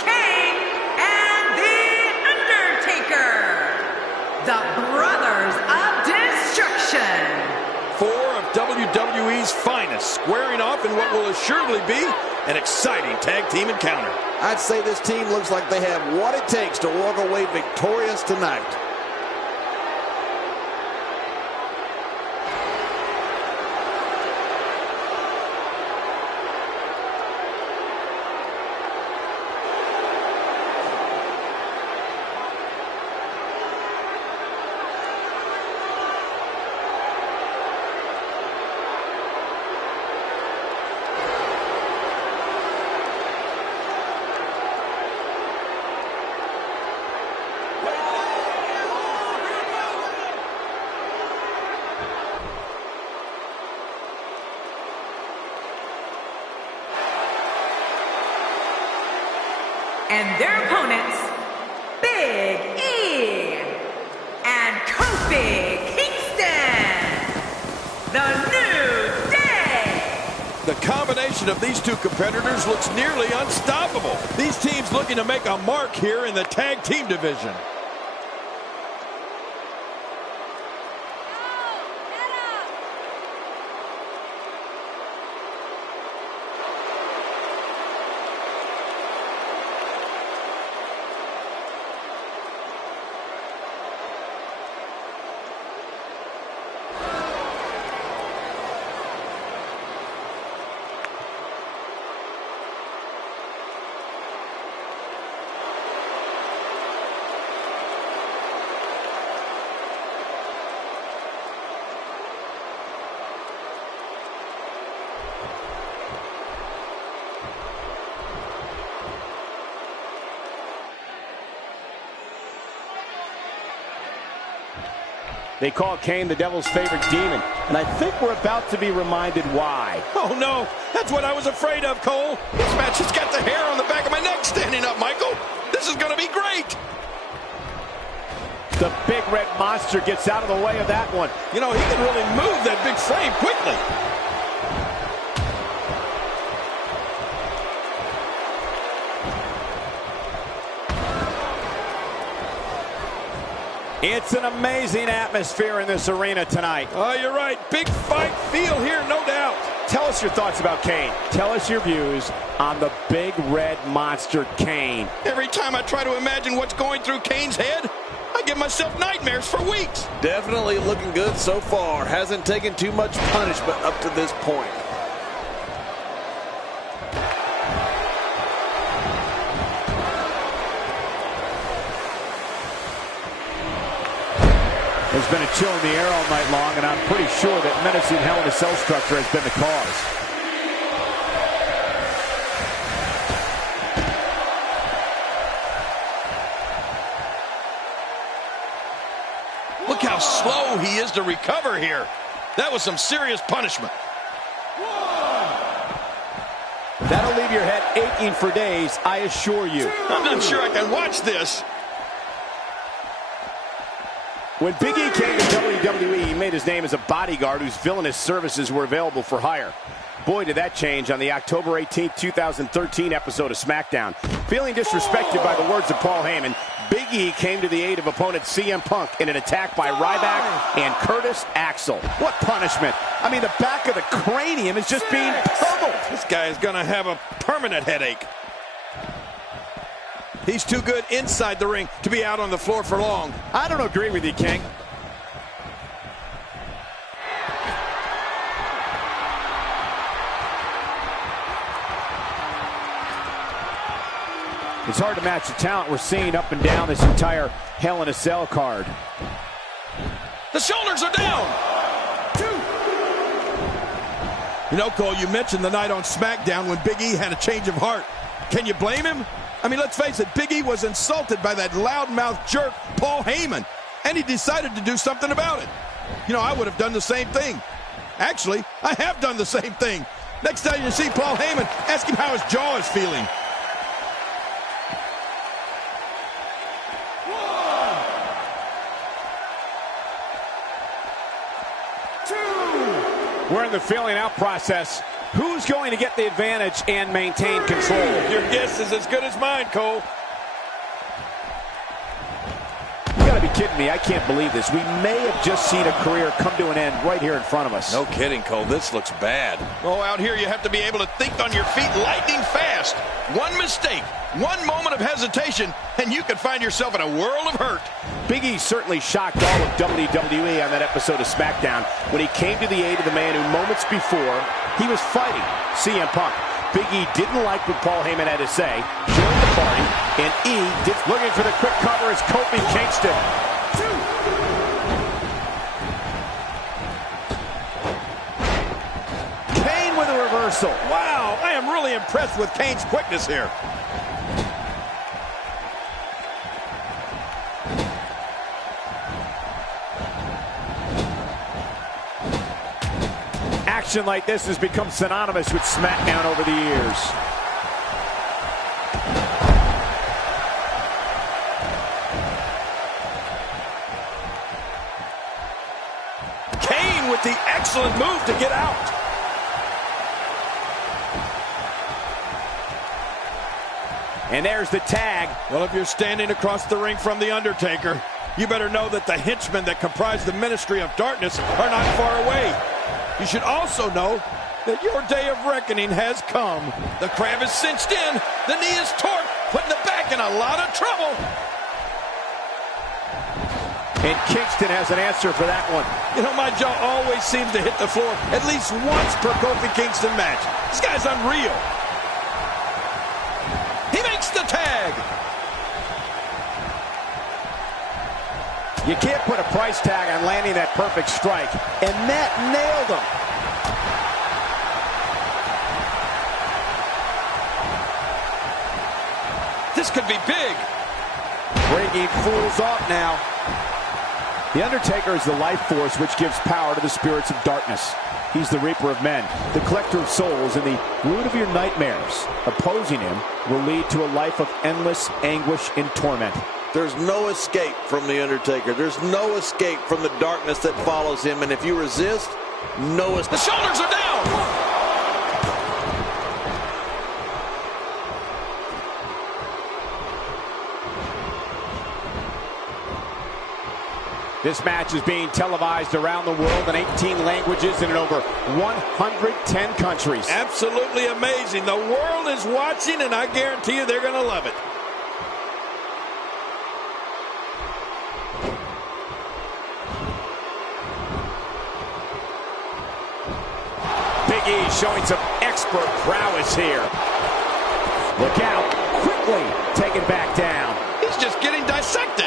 Kane and The Undertaker, the Brothers of Destruction. Four of WWE's finest squaring off in what will assuredly be an exciting tag team encounter. I'd say this team looks like they have what it takes to walk away victorious tonight. And their opponents, Big E and Kofi Kingston, the New Day. The combination of these two competitors looks nearly unstoppable. These teams looking to make a mark here in the tag team division. They call Kane the devil's favorite demon, and I think we're about to be reminded why. Oh, no. That's what I was afraid of, Cole. This match has got the hair on the back of my neck standing up, Michael. This is going to be great. The big red monster gets out of the way of that one. You know, he can really move that big frame quickly. It's an amazing atmosphere in this arena tonight. Oh, you're right. Big fight feel here, no doubt. Tell us your thoughts about Kane. Tell us your views on the big red monster Kane. Every time I try to imagine what's going through Kane's head, I give myself nightmares for weeks. Definitely looking good so far. Hasn't taken too much punishment up to this point. There's been a chill in the air all night long, and I'm pretty sure that menacing Hell in a Cell structure has been the cause. Look how slow he is to recover here. That was some serious punishment. That'll leave your head aching for days, I assure you. I'm not sure I can watch this. When Big E came to WWE, he made his name as a bodyguard whose villainous services were available for hire. Boy, did that change on the October 18, 2013 episode of SmackDown. Feeling disrespected by the words of Paul Heyman, Big E came to the aid of opponent CM Punk in an attack by Ryback and Curtis Axel. What punishment! I mean, the back of the cranium is just being pummeled. This guy is going to have a permanent headache. He's too good inside the ring to be out on the floor for long. I don't agree with you, King. It's hard to match the talent we're seeing up and down this entire Hell in a Cell card. The shoulders are down. You know, Cole, you mentioned the night on SmackDown when Big E had a change of heart. Can you blame him? I mean, let's face it, Big E was insulted by that loudmouth jerk, Paul Heyman, and he decided to do something about it. You know, I would have done the same thing. Actually, I have done the same thing. Next time you see Paul Heyman, ask him how his jaw is feeling. We're in the filling out process. Who's going to get the advantage and maintain control? Your guess is as good as mine, Cole. You gotta be kidding me. I can't believe this. We may have just seen a career come to an end right here in front of us. No kidding, Cole. This looks bad. Oh, out here you have to be able to think on your feet lightning fast. One mistake, one moment of hesitation, and you could find yourself in a world of hurt. Big E certainly shocked all of WWE on that episode of SmackDown when he came to the aid of the man who moments before he was fighting CM Punk. Big E didn't like what Paul Heyman had to say, joined the party, and E did looking for the quick cover as Kofi Kingston. Kane with a reversal. Wow, I am really impressed with Kane's quickness here. Action like this has become synonymous with SmackDown over the years. Kane with the excellent move to get out. And there's the tag. Well, if you're standing across the ring from The Undertaker, you better know that the henchmen that comprise the Ministry of Darkness are not far away. You should also know that your day of reckoning has come. The crab is cinched in, the knee is torqued, putting the back in a lot of trouble. And Kingston has an answer for that one. You know, my jaw always seems to hit the floor at least once per Kofi Kingston match. This guy's unreal. He makes the tag. You can't put a price tag on landing that perfect strike. And that nailed him. This could be big. Breaking fools off now. The Undertaker is the life force which gives power to the spirits of darkness. He's the reaper of men, the collector of souls, and the root of your nightmares. Opposing him will lead to a life of endless anguish and torment. There's no escape from the Undertaker. There's no escape from the darkness that follows him. And if you resist, no escape. The shoulders are down. This match is being televised around the world in 18 languages and in over 110 countries. Absolutely amazing. The world is watching, and I guarantee you they're going to love it. Big E showing some expert prowess here. Look out. Quickly taken back down. He's just getting dissected.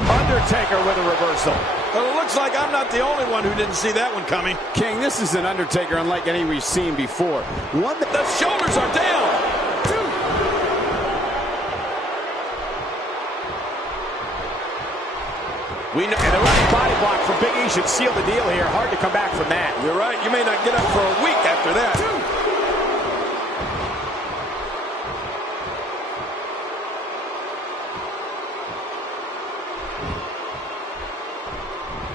Undertaker with a reversal. Well, it looks like I'm not the only one who didn't see that one coming. King, this is an Undertaker unlike any we've seen before. One that the shoulders are down. And the right body block from Big E should seal the deal here. Hard to come back from that. You're right. You may not get up for a week after that.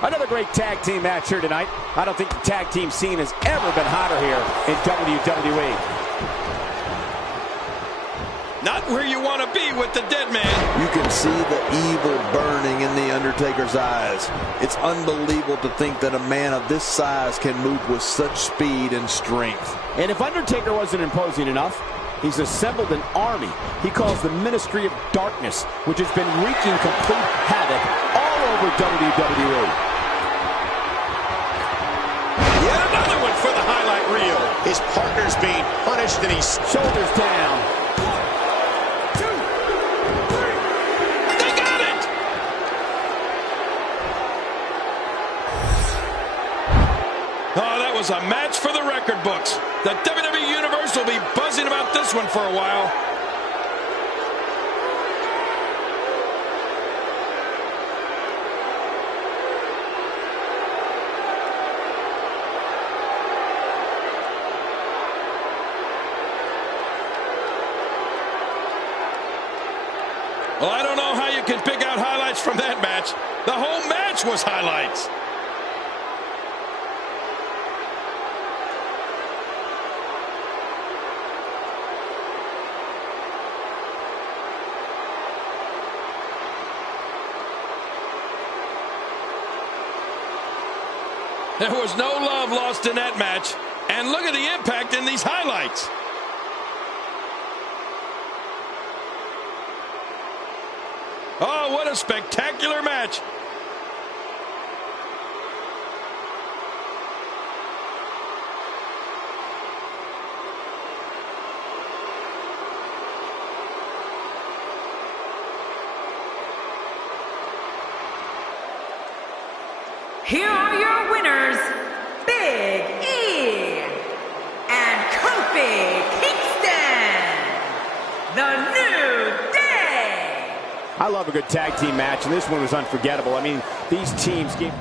Another great tag team match here tonight. I don't think the tag team scene has ever been hotter here in WWE. Not where you want to be with the dead man. You can see the evil burning in the Undertaker's eyes. It's unbelievable to think that a man of this size can move with such speed and strength. And if Undertaker wasn't imposing enough, he's assembled an army he calls the Ministry of Darkness, which has been wreaking complete havoc all over WWE. Yet another one for the highlight reel. His partner's being punished, and he's shoulders down. They got it! Oh, that was a match for the record books. The WWE Universe will be buzzing about this one for a while. Well, I don't know how you can pick out highlights from that match. The whole match was highlights. There was no love lost in that match. And look at the impact in these highlights. Oh, what a spectacular match. Here are your winners, Big E and Kofi Kingston, the New Day. I love a good tag team match, and this one was unforgettable. I mean, these teams gave...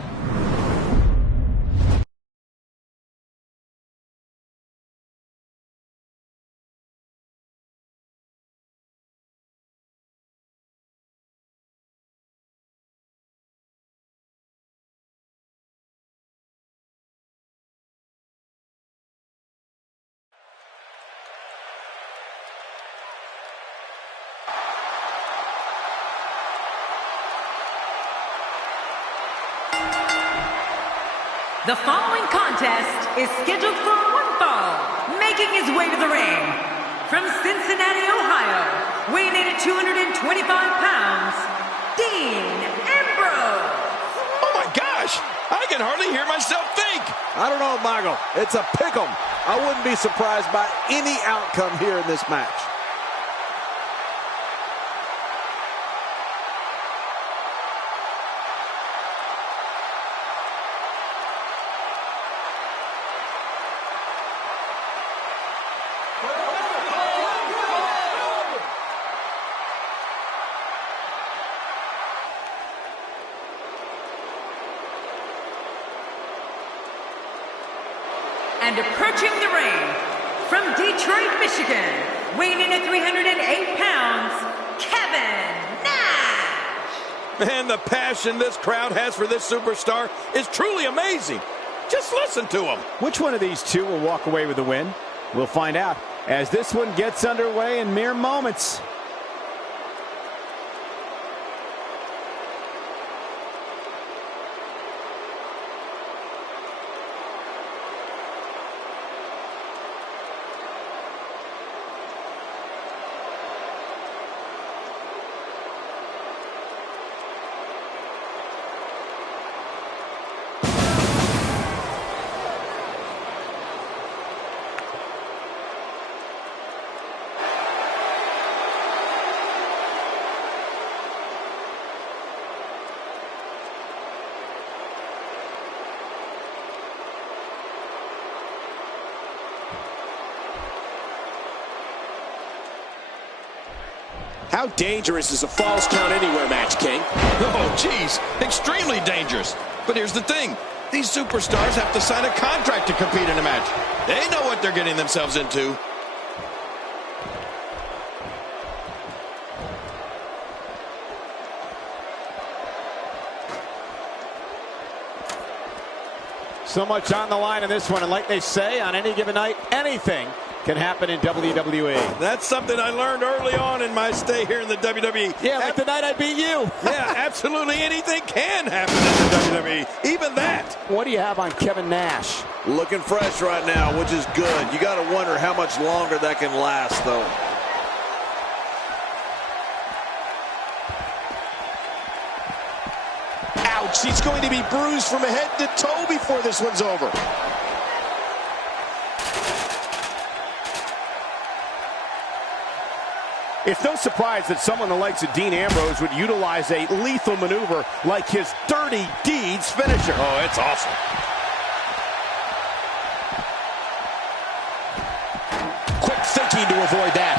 The following contest is scheduled for one fall. Making his way to the ring from Cincinnati, Ohio, weighing in at 225 pounds, Dean Ambrose. Oh my gosh, I can hardly hear myself think. I don't know, Michael. It's a pick'em. I wouldn't be surprised by any outcome here in this match. And approaching the ring, from Detroit, Michigan, weighing in at 308 pounds, Kevin Nash. Man, the passion this crowd has for this superstar is truly amazing. Just listen to him. Which one of these two will walk away with the win? We'll find out as this one gets underway in mere moments. How dangerous is a Falls Count Anywhere match, King? Oh, geez, extremely dangerous. But here's the thing. These superstars have to sign a contract to compete in a match. They know what they're getting themselves into. So much on the line in this one, and like they say, on any given night, anything can happen in WWE. That's something I learned early on in my stay here in the WWE. Yeah, like the night I beat you. Yeah, absolutely anything can happen in the WWE. Even that. What do you have on Kevin Nash? Looking fresh right now, which is good. You got to wonder how much longer that can last, though. Ouch, he's going to be bruised from head to toe before this one's over. It's no surprise that someone the likes of Dean Ambrose would utilize a lethal maneuver like his Dirty Deeds finisher. Oh, it's awesome. Quick thinking to avoid that.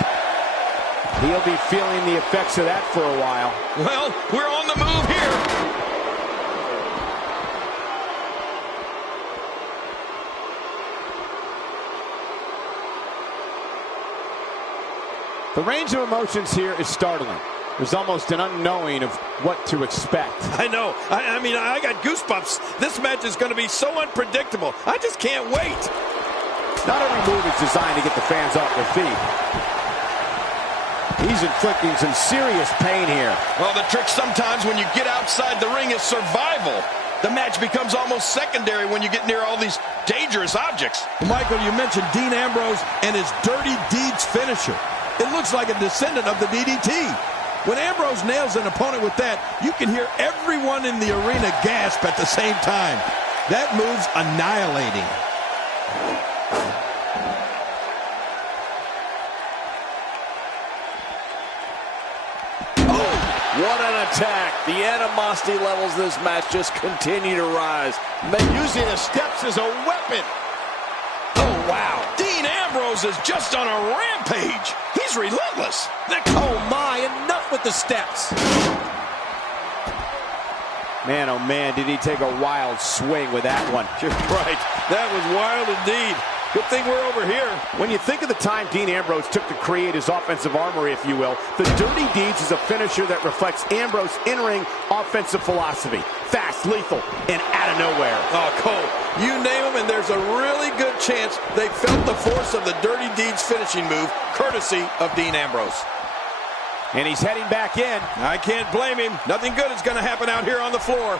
He'll be feeling the effects of that for a while. Well, we're on the move here. The range of emotions here is startling. There's almost an unknowing of what to expect. I know. I mean, I got goosebumps. This match is going to be so unpredictable. I just can't wait. Not every move is designed to get the fans off their feet. He's inflicting some serious pain here. Well, the trick sometimes when you get outside the ring is survival. The match becomes almost secondary when you get near all these dangerous objects. Michael, you mentioned Dean Ambrose and his Dirty Deeds finisher. It looks like a descendant of the DDT. When Ambrose nails an opponent with that, you can hear everyone in the arena gasp at the same time. That move's annihilating. Oh, what an attack. The animosity levels of this match just continue to rise. Using the steps as a weapon. Oh, wow. Dean Ambrose is just on a rampage. He's relentless. Oh, my. Enough with the steps. Man, oh, man, did he take a wild swing with that one. You're right. That was wild indeed. Good thing we're over here. When you think of the time Dean Ambrose took to create his offensive armory, if you will, the Dirty Deeds is a finisher that reflects Ambrose's in-ring offensive philosophy. Fast, lethal, and out of nowhere. Oh, Cole, you name them, and there's a really good chance they felt the force of the Dirty Deeds finishing move, courtesy of Dean Ambrose. And he's heading back in. I can't blame him. Nothing good is going to happen out here on the floor.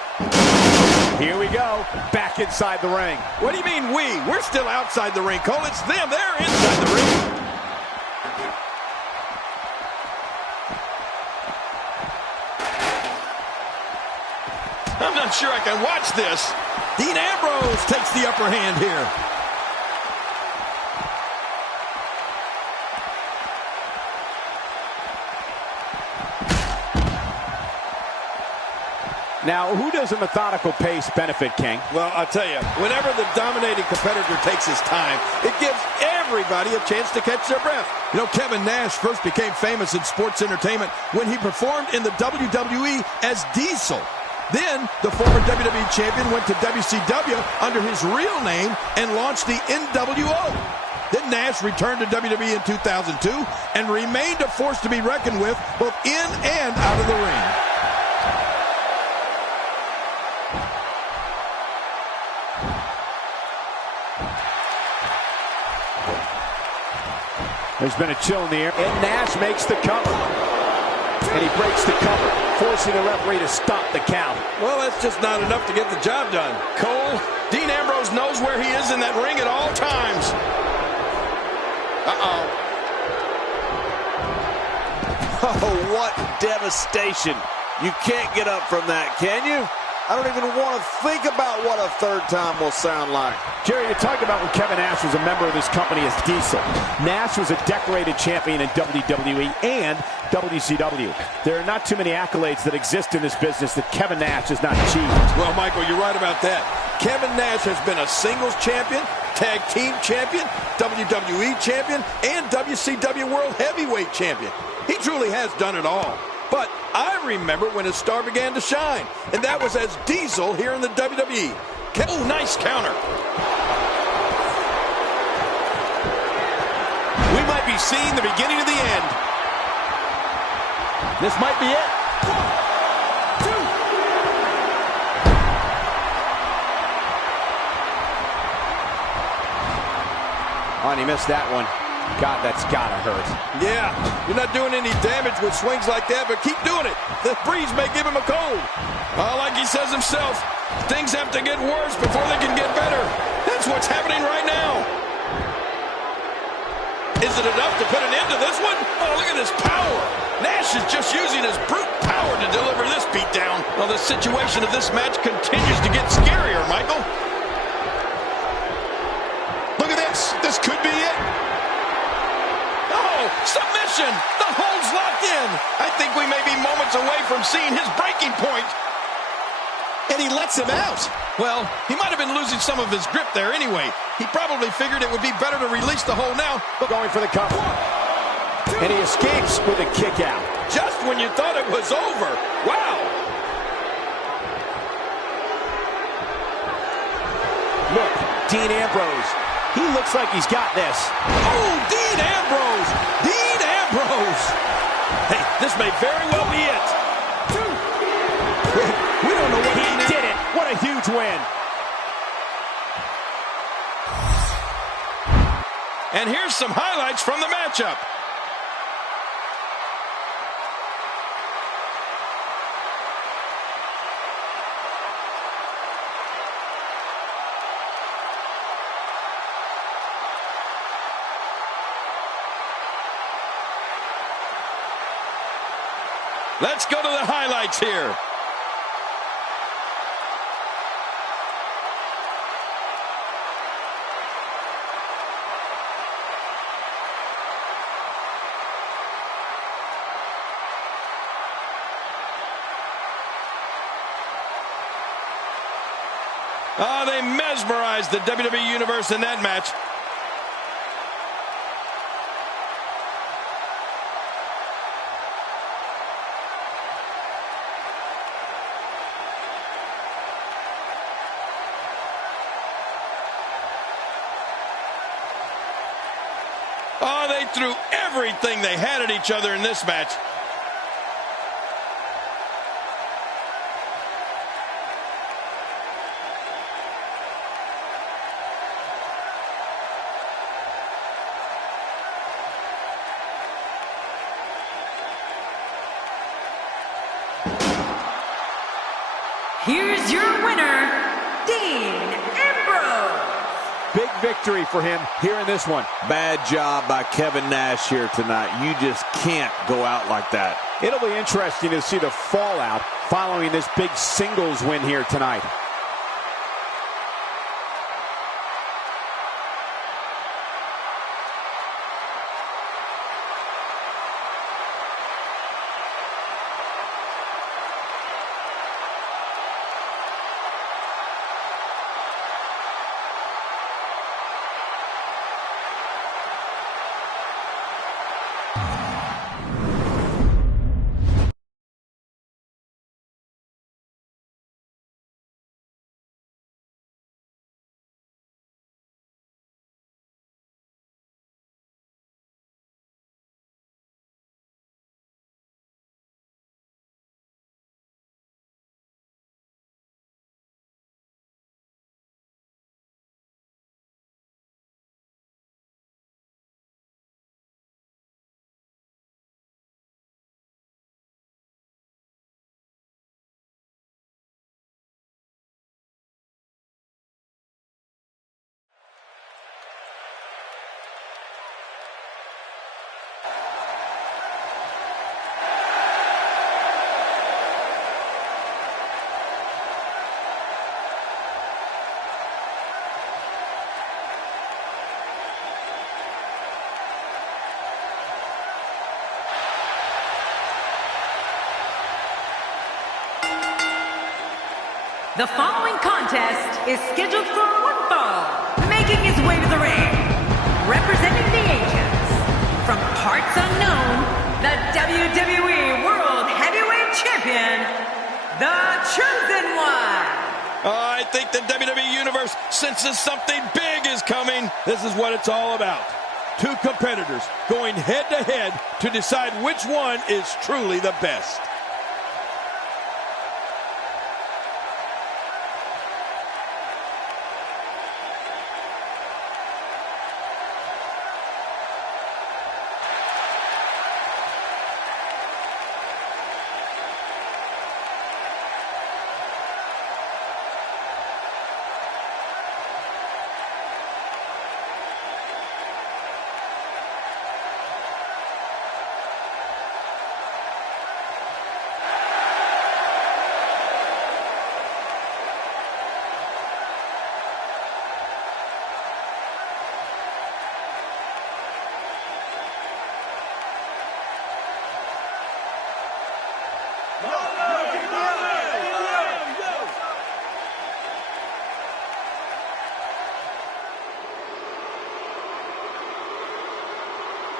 Here we go, back inside the ring. What do you mean we? We're still outside the ring, Cole. It's them. They're inside the ring. I'm not sure I can watch this. Dean Ambrose takes the upper hand here. Now, who does a methodical pace benefit, King? Well, I'll tell you, whenever the dominating competitor takes his time, it gives everybody a chance to catch their breath. You know, Kevin Nash first became famous in sports entertainment when he performed in the WWE as Diesel. Then, the former WWE Champion went to WCW under his real name and launched the NWO. Then Nash returned to WWE in 2002 and remained a force to be reckoned with both in and out of the ring. There's been a chill in the air, and Nash makes the cover. And he breaks the cover, forcing the referee to stop the count. Well, that's just not enough to get the job done. Cole, Dean Ambrose knows where he is in that ring at all times. Uh-oh. Oh, what devastation. You can't get up from that, can you? I don't even want to think about what a third time will sound like. Jerry, you talk about when Kevin Nash was a member of this company as Diesel. Nash was a decorated champion in WWE and WCW. There are not too many accolades that exist in this business that Kevin Nash has not achieved. Well, Michael, you're right about that. Kevin Nash has been a singles champion, tag team champion, WWE champion, and WCW World Heavyweight champion. He truly has done it all. But I remember when his star began to shine, and that was as Diesel here in the WWE. Oh, nice counter. We might be seeing the beginning of the end. This might be it. 1, 2. Oh, and he missed that one. God, that's gotta hurt. Yeah, you're not doing any damage with swings like that, but keep doing it. The breeze may give him a cold. Like he says himself, things have to get worse before they can get better. That's what's happening right now. Is it enough to put an end to this one? Oh, look at this power. Nash is just using his brute power to deliver this beatdown. Well, the situation of this match continues to get scarier, Michael. Look at this. This could be it. Submission! The hold's locked in! I think we may be moments away from seeing his breaking point. And he lets him out. Well, he might have been losing some of his grip there anyway. He probably figured it would be better to release the hold now. But going for the cover. 1, 2. And he escapes with a kick out. Just when you thought it was over. Wow! Look, Dean Ambrose. He looks like he's got this. Oh, Dean Ambrose! Dean Ambrose! Hey, this may very well be it. 2. We don't know what He did it. What a huge win. And here's some highlights from the matchup. Let's go to the highlights here. They mesmerized the WWE Universe in that match. They threw everything they had at each other in this match. Here's your winner, Dean Ambrose. Big victory for him here in this one. Bad job by Kevin Nash here tonight. You just can't go out like that. It'll be interesting to see the fallout following this big singles win here tonight. The following contest is scheduled for one fall. Making his way to the ring, representing the ancients, from parts unknown, the WWE World Heavyweight Champion, The Chosen One. I think the WWE Universe senses something big is coming. This is what it's all about. Two competitors going head-to-head to decide which one is truly the best.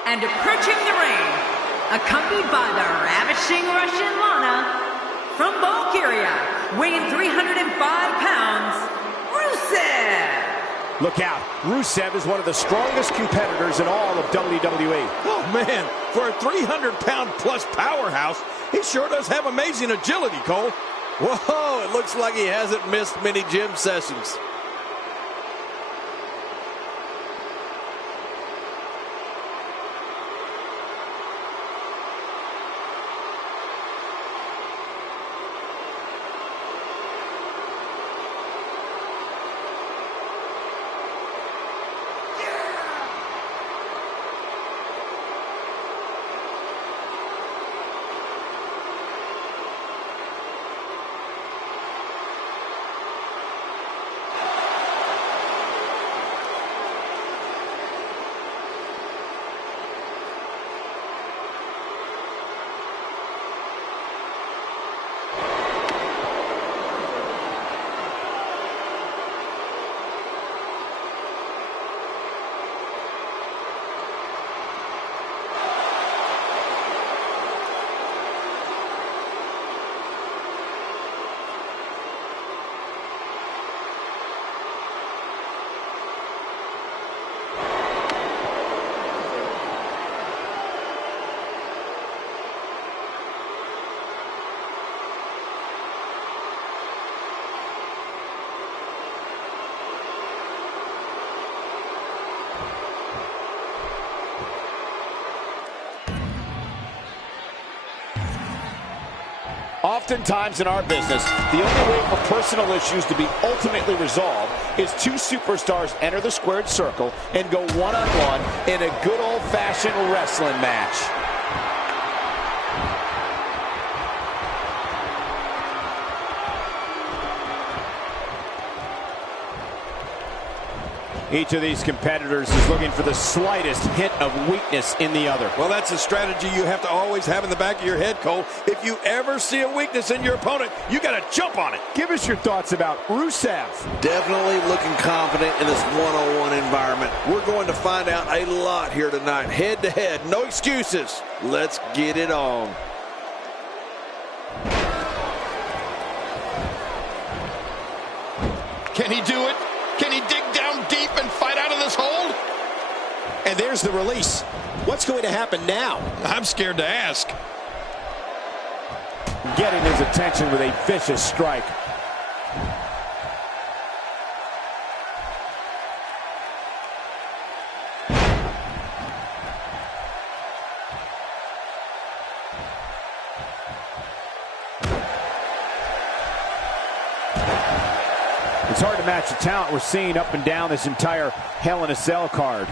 And approaching the ring, accompanied by the ravishing Russian Lana, from Bulgaria, weighing 305 pounds, Rusev. Look out. Rusev is one of the strongest competitors in all of WWE. Oh, man, for a 300-pound plus powerhouse, he sure does have amazing agility, Cole. Whoa, it looks like he hasn't missed many gym sessions. Oftentimes in our business, the only way for personal issues to be ultimately resolved is two superstars enter the squared circle and go one-on-one in a good old-fashioned wrestling match. Each of these competitors is looking for the slightest hint of weakness in the other. Well, that's a strategy you have to always have in the back of your head, Cole. If you ever see a weakness in your opponent, you got to jump on it. Give us your thoughts about Rusev. Definitely looking confident in this one-on-one environment. We're going to find out a lot here tonight. Head-to-head, no excuses. Let's get it on. Can he do it? Can he dig down deep and fight out of this hold? And there's the release. What's going to happen now? I'm scared to ask. Getting his attention with a vicious strike. It's hard to match the talent we're seeing up and down this entire Hell in a Cell card.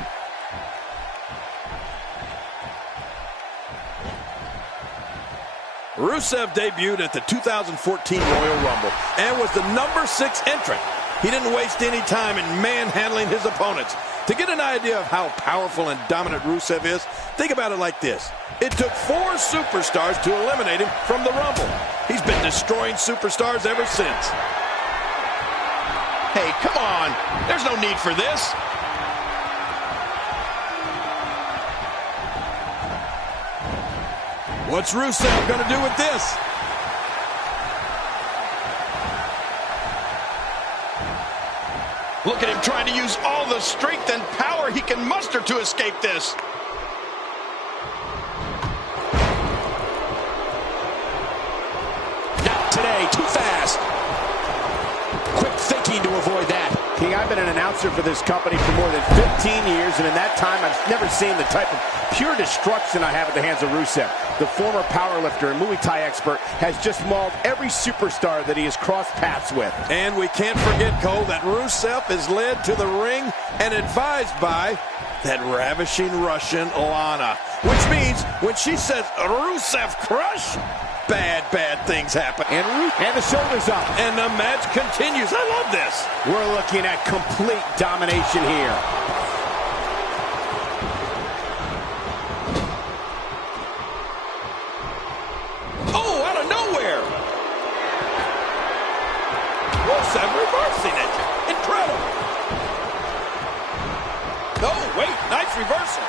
Rusev debuted at the 2014 Royal Rumble and was the #6 entrant. He didn't waste any time in manhandling his opponents. To get an idea of how powerful and dominant Rusev is, think about it like this. It took 4 superstars to eliminate him from the Rumble. He's been destroying superstars ever since. Hey, come on. There's no need for this. What's Rusev going to do with this? Look at him trying to use all the strength and power he can muster to escape this. Not today, too fast. Quick thinking to avoid that. King, I've been an announcer for this company for more than 15 years, and in that time, I've never seen the type of pure destruction I have at the hands of Rusev. The former powerlifter and Muay Thai expert has just mauled every superstar that he has crossed paths with. And we can't forget, Cole, that Rusev is led to the ring and advised by that ravishing Russian Lana. Which means when she says Rusev crush, bad things happen. And the shoulders up. And the match continues. I love this. We're looking at complete domination here. Oh, out of nowhere. Rusev reversing it. Incredible. Oh, wait. Nice reversal.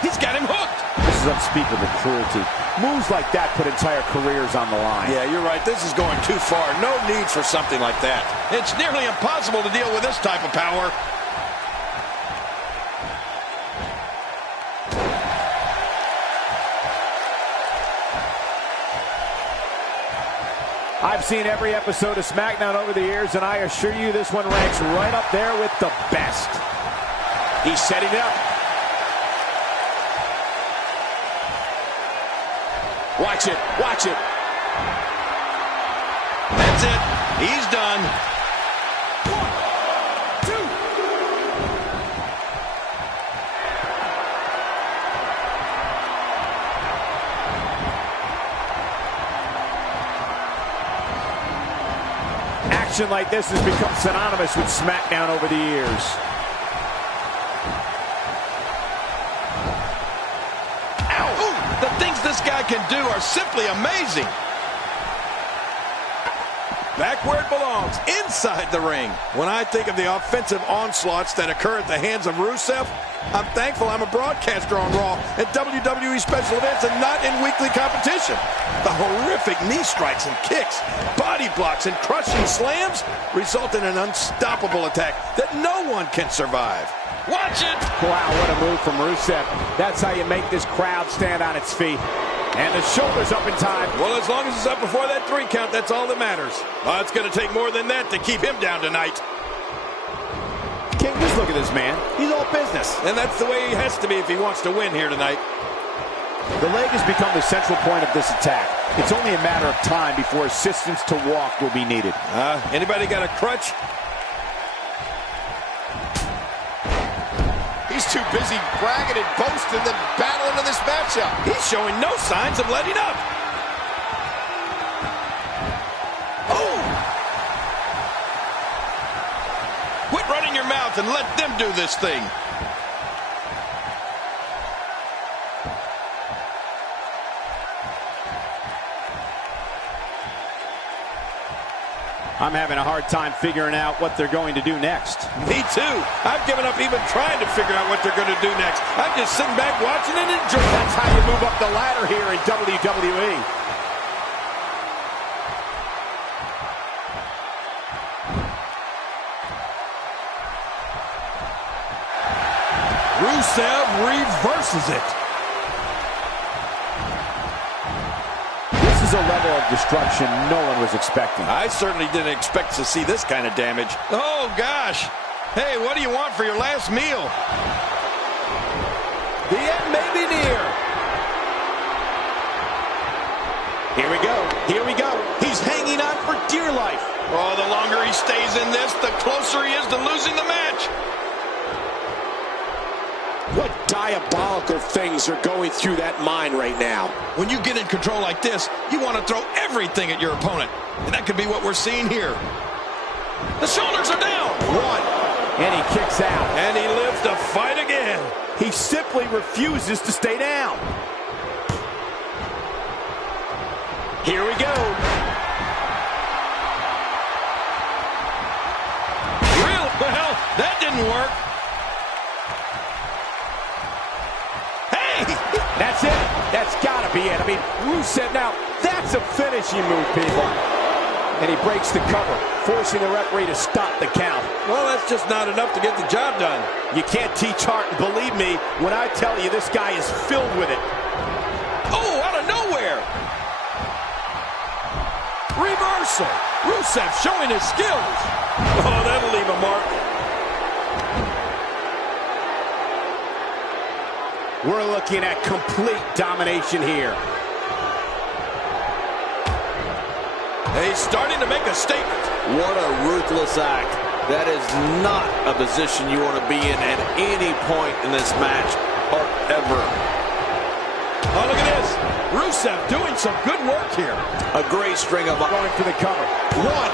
He's got him hooked. This is unspeakable cruelty. Moves like that put entire careers on the line. Yeah, you're right. This is going too far. No need for something like that. It's nearly impossible to deal with this type of power. I've seen every episode of SmackDown over the years, and I assure you this one ranks right up there with the best. He's setting it up. Watch it, watch it. That's it. He's done. 1, 2. Action like this has become synonymous with SmackDown over the years. The things this guy can do are simply amazing. Back where it belongs, inside the ring. When I think of the offensive onslaughts that occur at the hands of Rusev, I'm thankful I'm a broadcaster on Raw at WWE special events and not in weekly competition. The horrific knee strikes and kicks, body blocks, and crushing slams result in an unstoppable attack that no one can survive. Watch it! Wow, what a move from Rusev. That's how you make this crowd stand on its feet. And the shoulders up in time. Well, as long as it's up before that 3 count, that's all that matters. It's going to take more than that to keep him down tonight. King, just look at this man. He's all business. And that's the way he has to be if he wants to win here tonight. The leg has become the central point of this attack. It's only a matter of time before assistance to walk will be needed. Anybody got a crutch? He's too busy bragging and boasting than battling in this matchup. He's showing no signs of letting up. Oh! Quit running your mouth and let them do this thing. I'm having a hard time figuring out what they're going to do next. Me too. I've given up even trying to figure out what they're going to do next. I'm just sitting back watching and enjoying. That's how you move up the ladder here in WWE. Rusev reverses it. This is a level of destruction no one was expecting. I certainly didn't expect to see this kind of damage. Oh, gosh. Hey, what do you want for your last meal? The end may be near. Here we go. Here we go. He's hanging on for dear life. Oh, the longer he stays in this, the closer he is to losing the match. What diabolical things are going through that mind right now? When you get in control like this, you want to throw everything at your opponent. And that could be what we're seeing here. The shoulders are down. 1. And he kicks out. And he lives to fight again. He simply refuses to stay down. Here we go. be it. I mean, Rusev now, that's a finishing move, people. And he breaks the cover, forcing the referee to stop the count. Well, that's just not enough to get the job done. You can't teach heart, and believe me when I tell you this guy is filled with it. Oh, out of nowhere. Reversal. Rusev showing his skills. Oh, that'll leave a mark. We're looking at complete domination here. He's starting to make a statement. What a ruthless act. That is not a position you want to be in at any point in this match or ever. Oh, look at this. Rusev doing some good work here. A great string of... Going for the cover. One.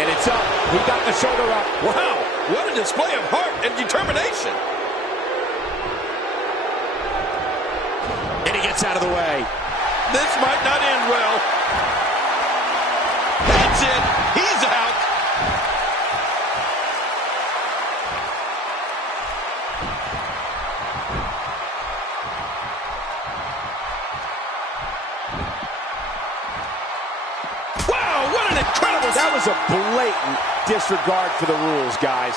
And it's up. He got the shoulder up. Wow. What a display of heart and determination. And he gets out of the way. This might not end well. That's it. He's out. Wow, what an incredible... That was a blatant disregard for the rules, guys.